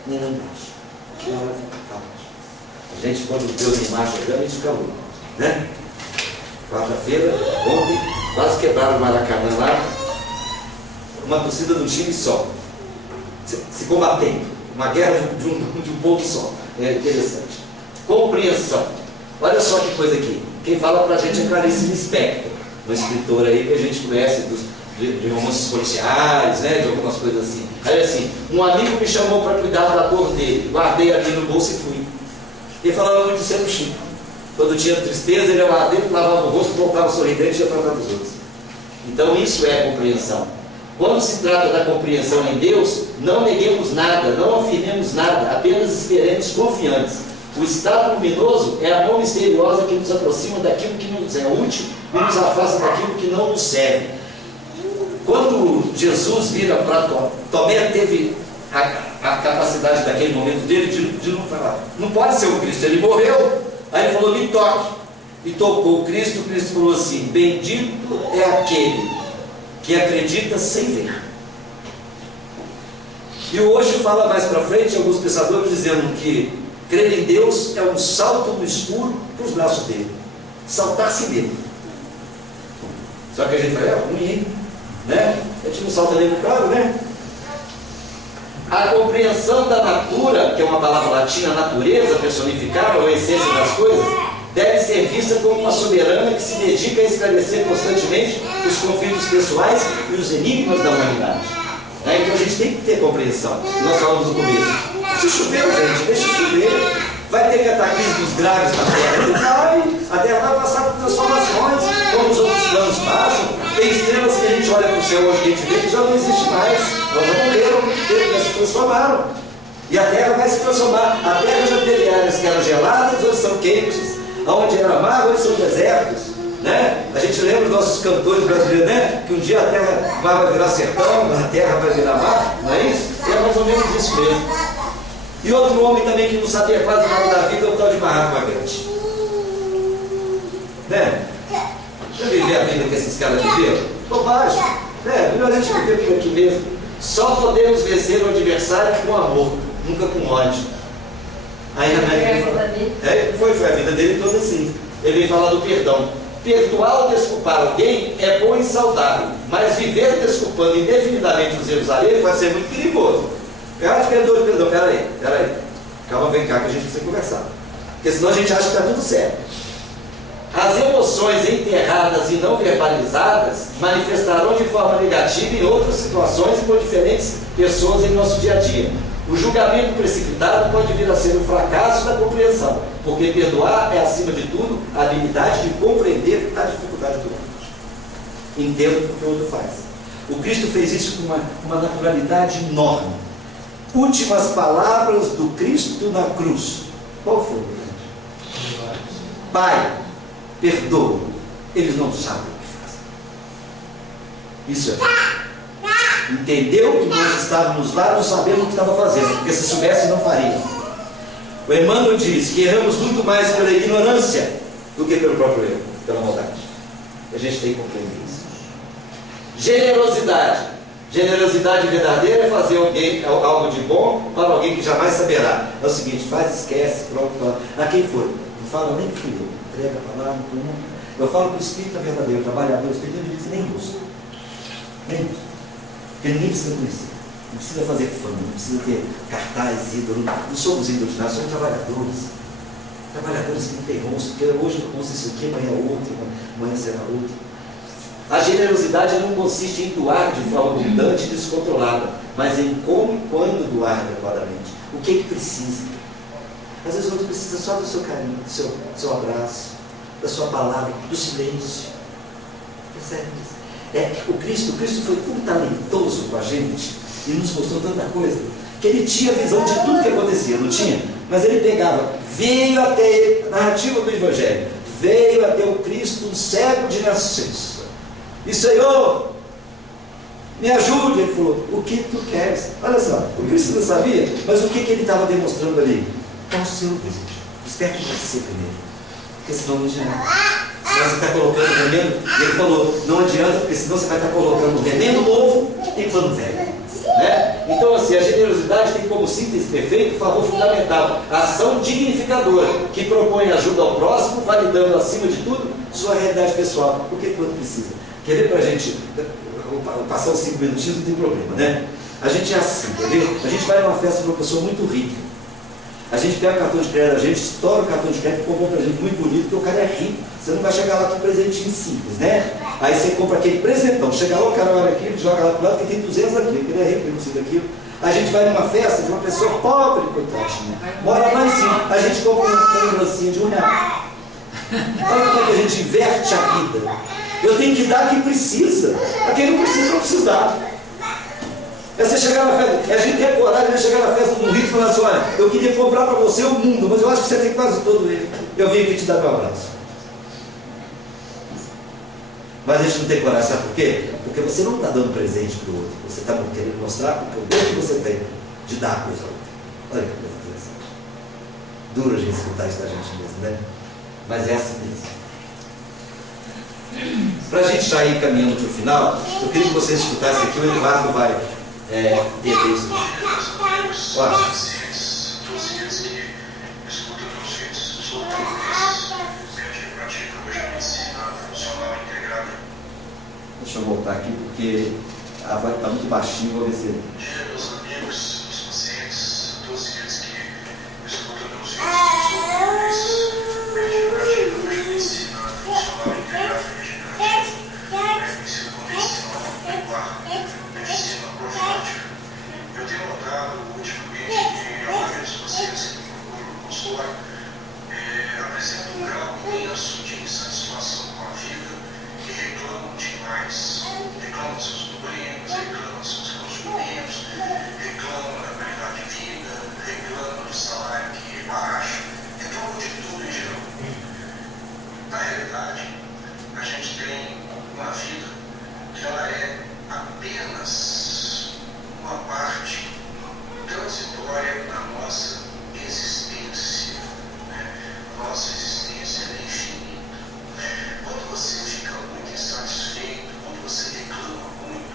nem lá embaixo. Que hora fica baixo. A gente, quando Deus em marcha, a gente fica louco, né? Quarta-feira, ontem, quase quebraram o Maracanã lá, uma torcida do time só, se combatendo, uma guerra de um povo só. É interessante. Compreensão. Olha só que coisa aqui. Quem fala pra gente é Clarice Lispector, uma escritora aí que a gente conhece de romances policiais, né, de algumas coisas assim. Aí assim: um amigo me chamou para cuidar da dor dele, guardei ali no bolso e fui. Ele falava muito de ser o Chico. Quando tinha tristeza, ele ia lá dentro, lavava o rosto, voltava sorridente e ia tratar dos outros. Então isso é compreensão. Quando se trata da compreensão em Deus, não neguemos nada, não afirmemos nada, apenas esperemos confiantes. O estado luminoso é a mão misteriosa que nos aproxima daquilo que nos é útil e nos afasta daquilo que não nos serve. Quando Jesus vira para Tomé, teve a capacidade daquele momento dele de não falar, não pode ser o Cristo, ele morreu. Aí ele falou, me toque. E tocou o Cristo falou assim, bendito é aquele que acredita sem ver. E hoje fala mais para frente, alguns pensadores dizendo que crer em Deus é um salto no escuro para os braços dele. Saltar sem medo. Só que a gente fala, é ruim, né? A gente não salta nem no carro, né? A compreensão da natura, que é uma palavra latina, natureza personificada, ou a essência das coisas, deve ser vista como uma soberana que se dedica a esclarecer constantemente os conflitos pessoais e os enigmas da humanidade. Então a gente tem que ter compreensão. Nós falamos no começo. Se chover, gente, deixa chover. Vai ter cataclismos graves na Terra. A Terra vai passar por transformações, como os outros planos passam. Tem estrelas que a gente olha para o céu hoje, que a gente vê que já não existe mais. Elas já morreram, já se transformaram. E a Terra vai se transformar. A Terra já teve áreas que eram geladas, hoje são quentes. Onde era mar, hoje são desertos. Né? A gente lembra os nossos cantores brasileiros, né? Que um dia a terra vai virar sertão, a terra vai virar mar, não é isso? É mais ou menos isso mesmo. E outro homem também que não sabia quase nada da vida é o tal de Mahatma Gandhi. Né? Já viver a vida que esses caras viveram? Bobagem. Né? Melhor a gente viver por aqui mesmo. Só podemos vencer o adversário com amor, nunca com ódio. Aí na minha foi a vida dele toda assim. Ele veio falar do perdão. Perdoar ou desculpar alguém é bom e saudável, mas viver desculpando indefinidamente os erros alheios pode ser muito perigoso. Perdão, peraí. Calma, vem cá que a gente precisa conversar. Porque senão a gente acha que está tudo certo. As emoções enterradas e não verbalizadas manifestarão de forma negativa em outras situações e por diferentes pessoas em nosso dia a dia. O julgamento precipitado pode vir a ser um fracasso da compreensão, porque perdoar é, acima de tudo, a habilidade de compreender a dificuldade do outro. Entendo o que o outro faz. O Cristo fez isso com uma naturalidade enorme. Últimas palavras do Cristo na cruz. Qual foi? Pai, perdoa. Eles não sabem o que fazem. Isso é. Entendeu que nós estávamos lá, não sabendo o que estava fazendo, porque se soubesse não faria. O Emmanuel diz que erramos muito mais pela ignorância do que pelo próprio erro, pela maldade. A gente tem que compreender isso. Generosidade. Generosidade verdadeira é fazer algo de bom para alguém que jamais saberá. É o seguinte, faz, esquece, pronto. A quem for, não fala nem que fui eu, entrega a palavra, eu falo que o Espírito é verdadeiro, o trabalhador, o Espírito não diz nem busca. Nem busca. Porque ninguém precisa conhecer, não precisa fazer fama, não precisa ter cartaz, ídolo, não somos ídolos, nós somos trabalhadores que não têm rosto, porque hoje eu conheço isso aqui, amanhã outro, amanhã será outro. A generosidade não consiste em doar de forma abundante e descontrolada, mas em como e quando doar adequadamente. O que precisa? Às vezes o outro precisa só do seu carinho, do seu abraço, da sua palavra, do silêncio. Percebe isso? O Cristo foi tão talentoso com a gente e nos mostrou tanta coisa, que ele tinha visão de tudo que acontecia, não tinha? Mas ele pegava, veio até, narrativa do Evangelho, veio até o Cristo um cego de nascença. E Senhor, me ajude, ele falou, o que tu queres? Olha só, o Cristo não sabia, mas o que ele estava demonstrando ali? Qual o seu desejo? Espera que você primeiro, porque senão não adianta. Senão você está colocando veneno, e ele falou, não adianta, porque senão você vai estar colocando veneno novo em pano velho. Né? Então assim, a generosidade tem como síntese perfeita o favor fundamental, a ação dignificadora, que propõe ajuda ao próximo, validando acima de tudo sua realidade pessoal. O que o outro precisa? Quer ver para a gente passar os 5 minutinhos, não tem problema, né? A gente é assim, quer ver? A gente vai numa festa de uma pessoa muito rica. A gente pega o cartão de crédito, a gente estoura o cartão de crédito, compra um presente muito bonito, porque o cara é rico. Você não vai chegar lá com um presentinho simples, né? Aí você compra aquele presentão, chega lá, o cara olha aquilo, joga lá pro lado, que tem 200 aqui, porque ele é rico, ele não precisa daquilo. A gente vai numa festa de uma pessoa pobre, coitadinha, mora lá em cima, a gente compra uma lembrancinha de R$1. Olha como é que a gente inverte a vida. Eu tenho que dar a quem precisa, a quem não precisa, não preciso dar. É você chegar na festa, a gente tem coragem de chegar na festa de um rico e falar assim, olha, eu queria comprar para você o mundo, mas eu acho que você tem quase todo ele. Eu vim aqui te dar meu abraço. Mas a gente não tem coragem, sabe por quê? Porque você não está dando presente para o outro, você está querendo mostrar o poder que você tem de dar coisa ao outro. Olha que coisa interessante. Duro a gente escutar isso da gente mesmo, né? Mas é assim mesmo. Para a gente já ir caminhando para o final, eu queria que vocês escutassem aqui, o Eduardo vai ter isso. Olha. Deixa eu voltar aqui porque a voz está muito baixinha, vou ver se... Meus amigos, os pacientes, todos aqueles que escutam meus vídeos, praticam a medicina funcional integrada regenerativa, medicina convencional, medicina profilática. Eu tenho notado ultimamente que a maioria dos pacientes que procuram o consultório apresentam um grau imenso de insatisfação com a vida e reclamam demais. Reclamam dos seus problemas, reclamam dos seus relacionamentos, reclamam da qualidade de vida, reclamam do salário que é baixo, reclamam de tudo em geral. Na realidade, a gente tem uma vida que ela é apenas uma parte transitória da nossa existência. Nossa existência é infinita. Quando você fica muito insatisfeito, quando você reclama muito,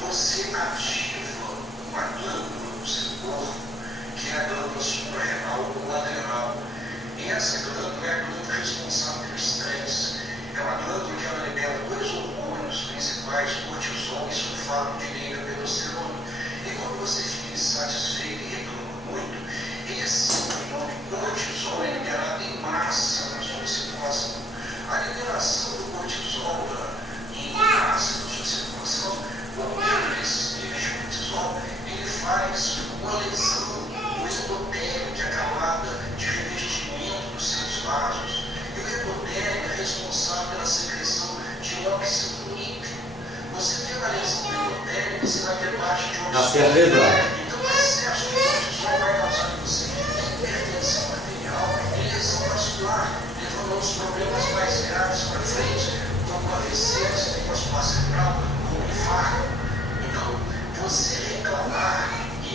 você ativa uma glândula no seu corpo, que é a glândula suprarrenal ou adrenal. E essa glândula é a glândula responsável pelo estresse. É uma glândula que ela libera dois hormônios principais, cortisol e sulfato de beta-perosterona. E quando você fica insatisfeito e reclama muito, esse hormônio cortisol é liberado em massa na sua circulação. A liberação do cortisol em massa na sua circulação, o aumento desses níveis de cortisol, ele faz uma lesão no endotélio, que é a camada de revestimento dos seus vasos. E o endotélio é responsável pela secreção de óxido nítrico. Você tem uma lesão no endotélio, você vai ter baixa de óxido nítrico. Então, o excesso de cortisol vai causar em você hipertensão arterial e lesão vascular, levando aos problemas mais graves para frente, como AVC, vascular cerebral, como infarto. Então, você reclamar e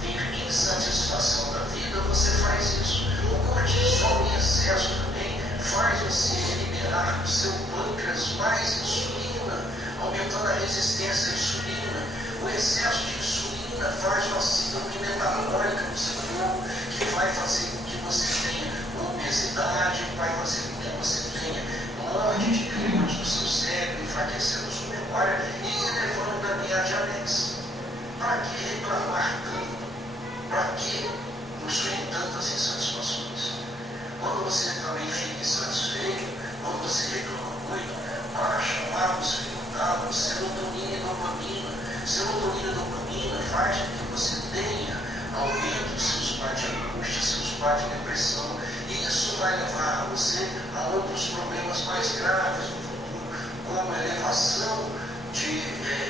ter insatisfação da vida, você faz isso. O cortisol em excesso também faz você liberar do seu pâncreas mais insulina, aumentando a resistência à insulina. O excesso de insulina faz uma síndrome metabólica no seu corpo, que vai fazer com que você tenha obesidade, vai fazer com que você tenha morte de glúteos no seu cérebro, enfraquecendo a sua memória e levando também a diabetes. Para que reclamar tanto? Para que possuir tantas insatisfações? Quando você também fica insatisfeito, quando você reclama muito, baixa lá no seu hipotálamo serotonina e dopamina. Serotonina e dopamina faz com que você tenha aumento dos seus quadros de angústia, seus quadros de depressão, e isso vai levar você a outros problemas mais graves no futuro, como a elevação de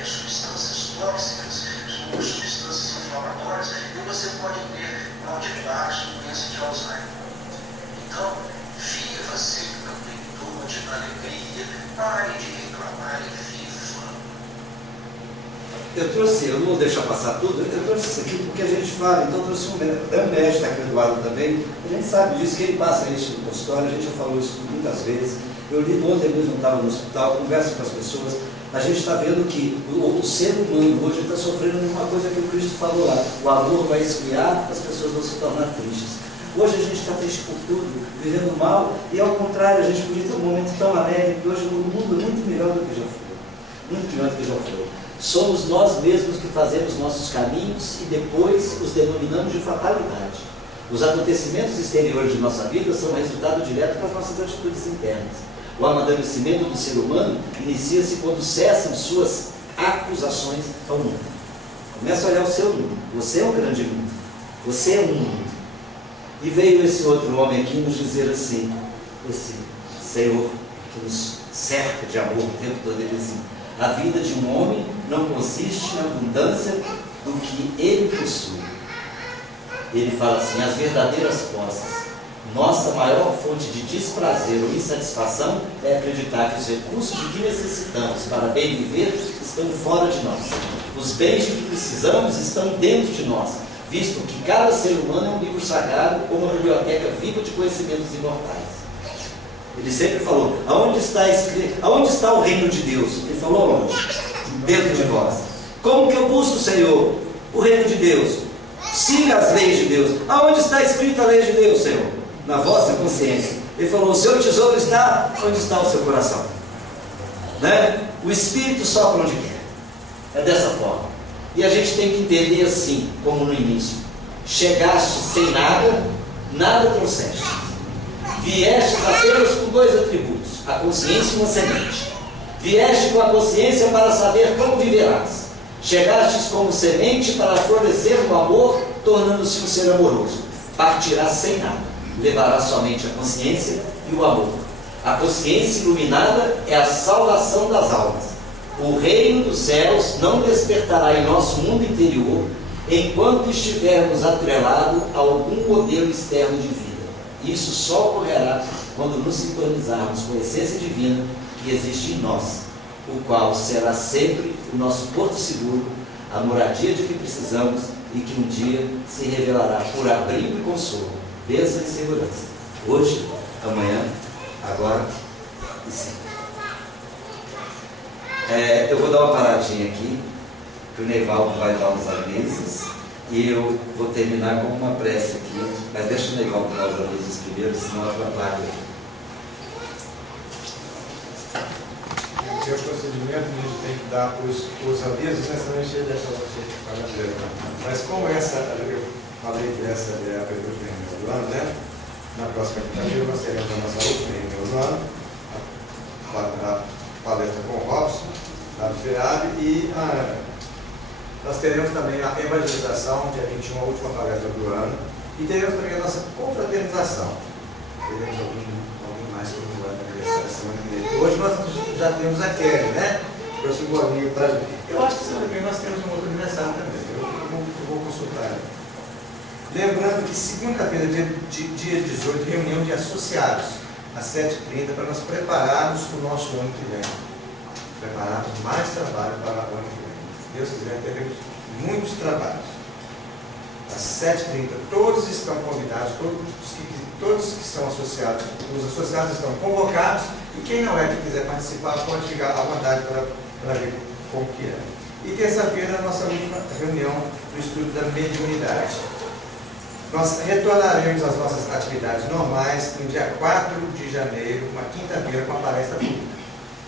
substâncias tóxicas, substâncias inflamatórias, e você pode ter mal de Parkinson, doença de Alzheimer. Então, viva sempre na plenitude, na alegria, pare de reclamar e viva. Eu não vou deixar passar tudo, eu trouxe isso aqui porque a gente fala, então eu trouxe um médico, está aqui o Eduardo também, a gente sabe disso, que ele passa isso no consultório, a gente já falou isso muitas vezes. Eu li ontem mesmo, não estava no hospital, converso com as pessoas, a gente está vendo que o ser humano hoje está sofrendo uma coisa que o Cristo falou lá, o amor vai esfriar, as pessoas vão se tornar tristes. Hoje a gente está triste por tudo, vivendo mal, e ao contrário, a gente podia ter um momento tão alegre, que hoje o mundo é muito melhor do que já foi. Muito melhor do que já foi. Somos nós mesmos que fazemos nossos caminhos e depois os denominamos de fatalidade. Os acontecimentos exteriores de nossa vida são resultado direto das nossas atitudes internas. O amadurecimento do ser humano inicia-se quando cessam suas acusações ao mundo. Começa a olhar o seu mundo. Você é um grande mundo. Você é um mundo. E veio esse outro homem aqui nos dizer assim, esse Senhor que nos cerca de amor o tempo todo, ele assim, a vida de um homem não consiste na abundância do que ele possui. Ele fala assim, as verdadeiras posses Nossa maior fonte de desprazer ou insatisfação é acreditar que os recursos de que necessitamos para bem viver estão fora de nós. Os bens de que precisamos estão dentro de nós, visto que cada ser humano é um livro sagrado ou uma biblioteca viva de conhecimentos imortais. Ele sempre falou, aonde está o reino de Deus? Ele falou onde? Dentro de vós. Como que eu busco, Senhor, o reino de Deus? Siga as leis de Deus. Aonde está escrita a lei de Deus, Senhor? Na vossa consciência. Ele falou, o seu tesouro está onde está o seu coração. Né? O Espírito sopra onde quer. É dessa forma. E a gente tem que entender assim, como no início. Chegaste sem nada, nada trouxeste. Viestes apenas com 2 atributos, a consciência e uma semente. Vieste com a consciência para saber como viverás. Chegastes como semente para florescer no amor, tornando-se um ser amoroso. Partirás sem nada. Levará somente a consciência e o amor. A consciência iluminada é a salvação das almas. O reino dos céus não despertará em nosso mundo interior enquanto estivermos atrelados a algum modelo externo de vida. Isso só ocorrerá quando nos sintonizarmos com a essência divina que existe em nós, o qual será sempre o nosso porto seguro, a moradia de que precisamos e que um dia se revelará por abrigo e consolo, bênção e segurança, hoje, amanhã, agora e sempre. Eu vou dar uma paradinha aqui, que o Neivaldo vai dar uns avisos, e eu vou terminar com uma prece aqui, mas deixa o Neivaldo dar os avisos primeiro, senão atrapalha. O procedimento, a gente tem que dar os avisos, né? Senão a gente deixa você falar. Mas como essa, eu falei que essa é a primeira reunião do ano, né? Na próxima quinta-feira nós teremos a nossa última reunião do ano, a palestra com o Robson, lá do FEAB, e nós teremos também a evangelização, dia 21, a última palestra do ano, e teremos também a nossa confraternização. Teremos alguém mais que não vai essa semana que vem. Hoje nós já temos a Kelly, né? Trouxe um bolinho para a gente. Eu acho que semana que vem nós temos um outro aniversário também. Eu vou consultar. Lembrando que segunda-feira, dia 18, reunião de associados, às 7h30, para nós prepararmos o nosso ano que vem. Prepararmos mais trabalho para o ano que vem. Se Deus quiser, teremos muitos trabalhos. Às 7h30, todos estão convidados, todos que são associados, os associados estão convocados, e quem não é que quiser participar pode ficar à vontade para ver como que é. E terça-feira, a nossa última reunião do estudo da mediunidade. Nós retornaremos às nossas atividades normais no dia 4 de janeiro, uma quinta-feira, com a palestra pública.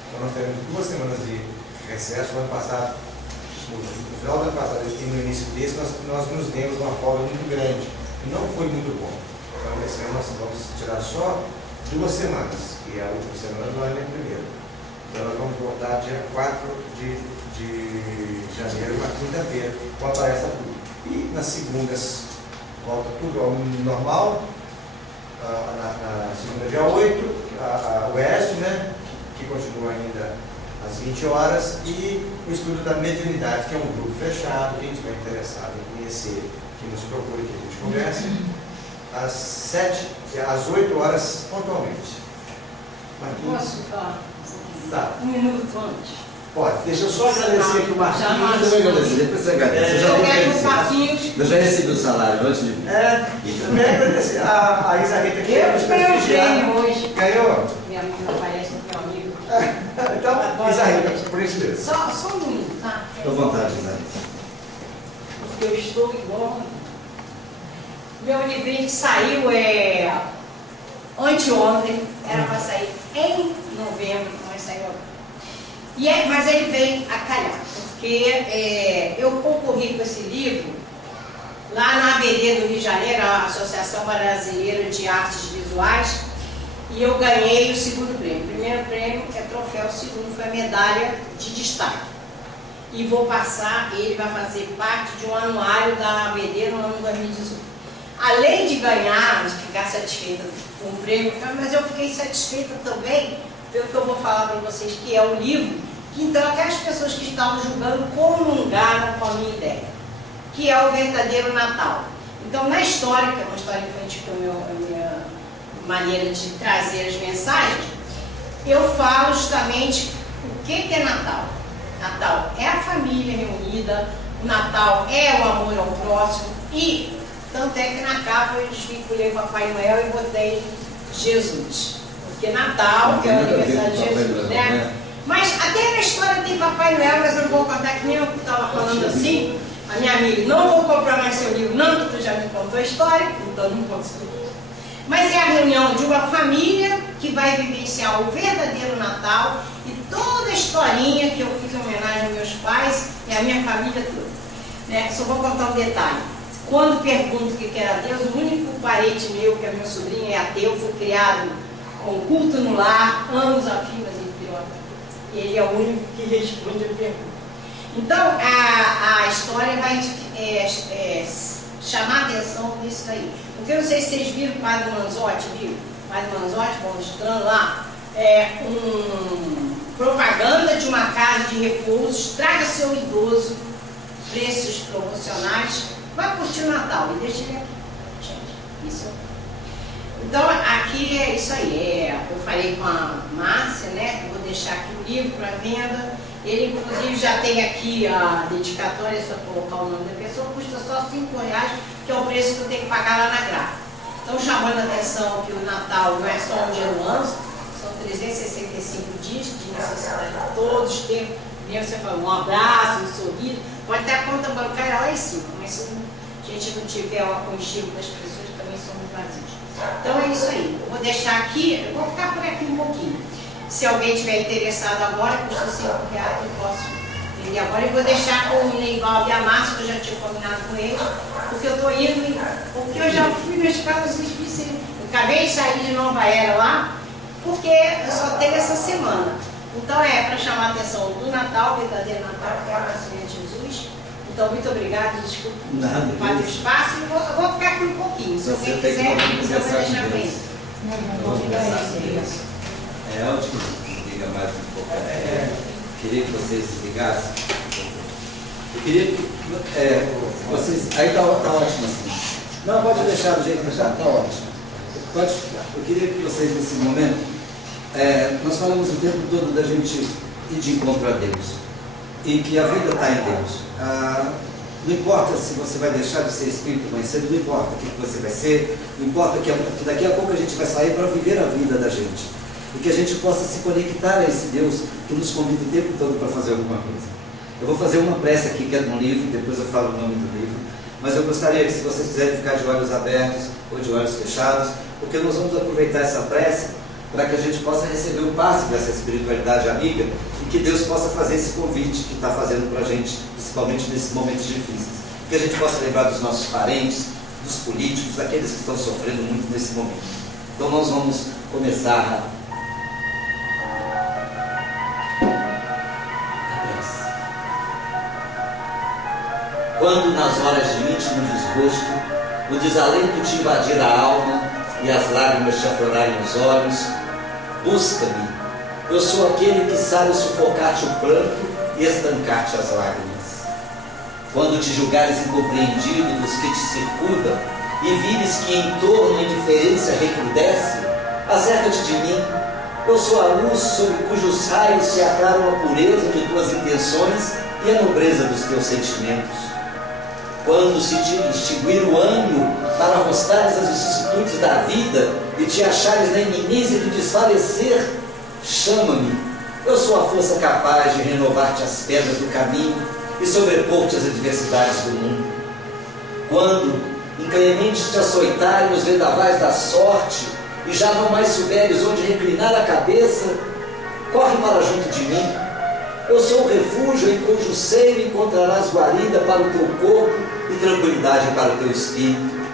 Então nós teremos 2 semanas de recesso. No ano passado, no final do ano passado e no início desse, nós nos demos uma folga muito grande. E não foi muito bom. Então esse ano nós vamos tirar só 2 semanas, que é a última semana do ano e a primeira. Então nós vamos voltar dia 4 de janeiro, uma quinta-feira, com a palestra pública. E nas segundas volta tudo ao normal. Na segunda, dia 8, a UEST, né, que continua ainda às 20 horas, e o estudo da mediunidade, que é um grupo fechado. Quem estiver interessado em conhecer, que nos procure, que a gente converse, às 8 horas pontualmente. Posso falar? Tá. Um minuto antes. Pode. Deixa eu só agradecer aqui o Marquinhos. Eu também agradecer, depois você agradece. Eu já recebi o salário antes de vir. Também agradecer. A Isa Rita aqui. Eu ganhei hoje. Ganhou? Minha amiga aparece, meu amigo. Então, Isa Rita, por isso mesmo. Só um minuto, tá? Fique à vontade, Isa. Porque eu estou igual. Meu livrinho saiu anteontem, era para sair em novembro, mas saiu. Mas ele veio a calhar, porque eu concorri com esse livro lá na ABD do Rio de Janeiro, a Associação Brasileira de Artes Visuais, e eu ganhei o 2º prêmio. O primeiro prêmio é troféu, o 2º foi a medalha de destaque. E vou passar, ele vai fazer parte de um anuário da ABD no ano 2018. Além de ganhar, de ficar satisfeita com o prêmio, mas eu fiquei satisfeita também pelo que eu vou falar para vocês, que é o livro, que então aquelas pessoas que estavam julgando comungaram com a minha ideia, que é o verdadeiro Natal. Então, na história, que é uma história infantil que a minha maneira de trazer as mensagens, eu falo justamente o que é Natal. Natal é a família reunida, o Natal é o amor ao próximo, e tanto é que na capa eu desvinculei o Papai Noel e botei Jesus. Porque Natal é o aniversário de Jesus, né? Mas até na história tem Papai Noel, mas eu não vou contar, que nem eu estava falando assim. A minha amiga, não vou comprar mais seu livro, não, que tu já me contou a história, então não posso. Mas é a reunião de uma família que vai vivenciar o verdadeiro Natal e toda a historinha que eu fiz em homenagem aos meus pais e à minha família toda. Né? Só vou contar um detalhe. Quando pergunto o que era Deus, o único parente meu, que é meu sobrinho, é ateu, foi criado com culto no lar, anos a fio, mas ele pior. E ele é o único que responde a pergunta. Então, a história vai chamar a atenção nisso aí. Porque eu não sei se vocês viram o Padre Manzotti, viu? O Padre Manzotti, mostrando lá, propaganda de uma casa de repouso, traga seu idoso, preços promocionais, vai curtir o Natal e deixa ele aqui. Gente, isso então, aqui é isso aí. Eu falei com a Márcia, né? Que vou deixar aqui o livro para venda. Ele, inclusive, já tem aqui a dedicatória, só colocar o nome da pessoa, custa só R$5, que é o preço que eu tenho que pagar lá na gráfica. Então, chamando a atenção que o Natal não é só um dia no ano, são 365 dias de necessidade de todos os tempos. Você fala um abraço, um sorriso, pode ter a conta bancária lá em cima, mas se a gente não tiver o aconchego das pessoas, também somos vazios. Então é isso aí. Eu vou deixar aqui, eu vou ficar por aqui um pouquinho. Se alguém estiver interessado agora, custa R$5, eu posso vender agora. Eu vou deixar com o Neivaldo e a Márcia, que eu já tinha combinado com eles, porque eu estou indo, porque eu já fui nas casas específicas. Eu acabei de sair de Nova Era lá, porque eu só tenho essa semana. Então para chamar a atenção do Natal, verdadeiro Natal, que é o nascimento de Jesus. Então, muito obrigada, desculpe o espaço. Eu vou ficar aqui um pouquinho. Se alguém quiser, eu vou deixar para ele. É ótimo que liga mais um pouco. Queria que vocês ligassem. Eu queria que vocês. Aí tá ótimo assim. Não, pode deixar do jeito que já está ótimo. Eu queria que vocês, nesse momento, nós falamos o tempo todo da gente ir de encontro a Deus. E que a vida está em Deus. Não importa se você vai deixar de ser espírito mais cedo, não importa o que você vai ser, não importa que daqui a pouco a gente vai sair para viver a vida da gente. E que a gente possa se conectar a esse Deus que nos convida o tempo todo para fazer alguma coisa. Eu vou fazer uma prece aqui que é de um livro, depois eu falo o nome do livro, mas eu gostaria que, se vocês quiserem ficar de olhos abertos ou de olhos fechados, porque nós vamos aproveitar essa prece para que a gente possa receber o passe dessa espiritualidade amiga e que Deus possa fazer esse convite que está fazendo para a gente, principalmente nesses momentos difíceis. Que a gente possa lembrar dos nossos parentes, dos políticos, daqueles que estão sofrendo muito nesse momento. Então nós vamos começar quando nas horas de íntimo desgosto, o desalento te invadir a alma e as lágrimas te aflorarem os olhos, busca-me. Eu sou aquele que sabe sufocar-te o pranto e estancar-te as lágrimas. Quando te julgares incompreendido dos que te circundam e vires que em torno a indiferença recrudesce, acerca-te de mim. Eu sou a luz sobre cujos raios se aclaram a pureza de tuas intenções e a nobreza dos teus sentimentos. Quando se te extinguir o ânimo para mostrares as vicissitudes da vida e te achares na iminência de desfalecer, chama-me. Eu sou a força capaz de renovar-te as pedras do caminho e sobrepor-te às adversidades do mundo. Quando inclementes te açoitarem os vendavais da sorte e já não mais souberes onde reclinar a cabeça, corre para junto de mim. Eu sou o refúgio em cujo seio encontrarás guarida para o teu corpo e tranquilidade para o teu espírito.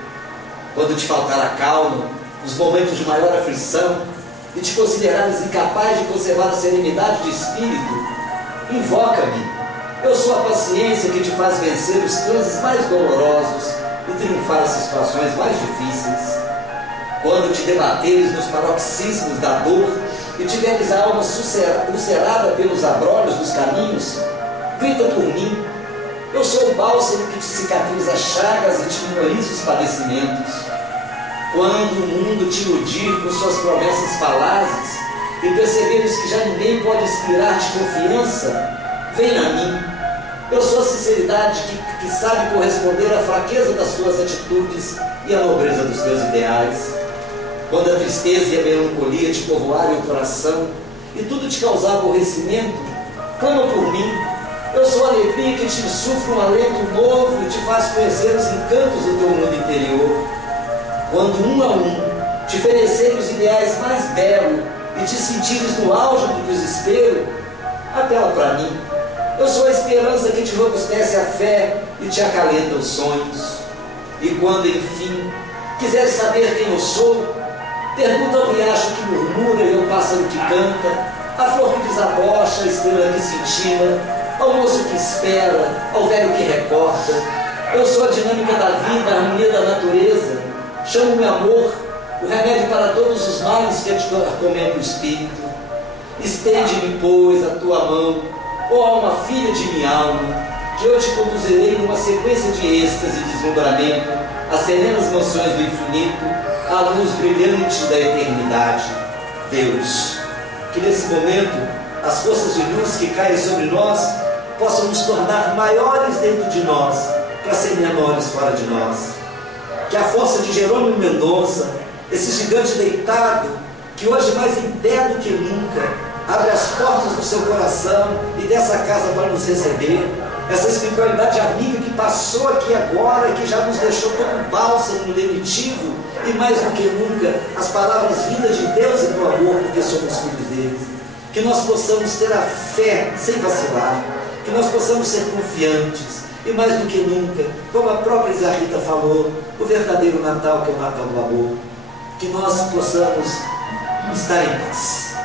Quando te faltar a calma, nos momentos de maior aflição, e te considerares incapaz de conservar a serenidade de espírito, invoca-me. Eu sou a paciência que te faz vencer os transes mais dolorosos e triunfar as situações mais difíceis. Quando te debateres nos paroxismos da dor e tiveres a alma ulcerada pelos abrolhos dos caminhos, grita por mim. Eu sou o bálsamo que te cicatriza chagas e te minoriza os padecimentos. Quando o mundo te iludir com suas promessas falazes e perceberes que já ninguém pode inspirar-te confiança, vem a mim. Eu sou a sinceridade que sabe corresponder à fraqueza das suas atitudes e à nobreza dos teus ideais. Quando a tristeza e a melancolia te povoarem o coração e tudo te causar aborrecimento, clama por mim. Eu sou a alegria que te insufla um alento novo e te faz conhecer os encantos do teu mundo interior. Quando um a um te oferecerem os ideais mais belos e te sentires no auge do desespero, apela para mim. Eu sou a esperança que te robustece a fé e te acalenta os sonhos. E quando, enfim, quiseres saber quem eu sou, pergunta ao riacho que murmura e ao pássaro que canta, à flor que desabocha, à estrela que cintina, ao moço que espera, ao velho que recorda. Eu sou a dinâmica da vida, a harmonia da natureza. Chamo-me amor, o remédio para todos os males que acomete o espírito. Estende-me, pois, a tua mão, ó alma filha de minha alma, que eu te conduzirei numa sequência de êxtase e deslumbramento, às serenas mansões do infinito, à luz brilhante da eternidade. Deus, que nesse momento as forças de luz que caem sobre nós possam nos tornar maiores dentro de nós, para ser menores fora de nós. Que a força de Jerônimo Mendonça, esse gigante deitado, que hoje mais em pé do que nunca, abre as portas do seu coração e dessa casa para nos receber, essa espiritualidade amiga que passou aqui agora e que já nos deixou todo bálsamo lenitivo, e mais do que nunca, as palavras vindas de Deus e do amor, porque somos filhos deles. Que nós possamos ter a fé sem vacilar, que nós possamos ser confiantes, e mais do que nunca, como a própria Isarita falou, o verdadeiro Natal, que é o Natal do amor, que nós possamos estar em paz,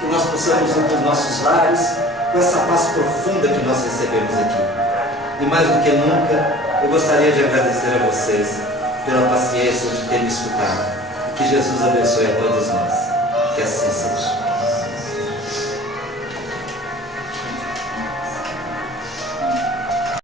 que nós possamos ir para os nossos lares com essa paz profunda que nós recebemos aqui. E mais do que nunca, eu gostaria de agradecer a vocês pela paciência de terem me escutado. Que Jesus abençoe a todos nós. Que assim seja.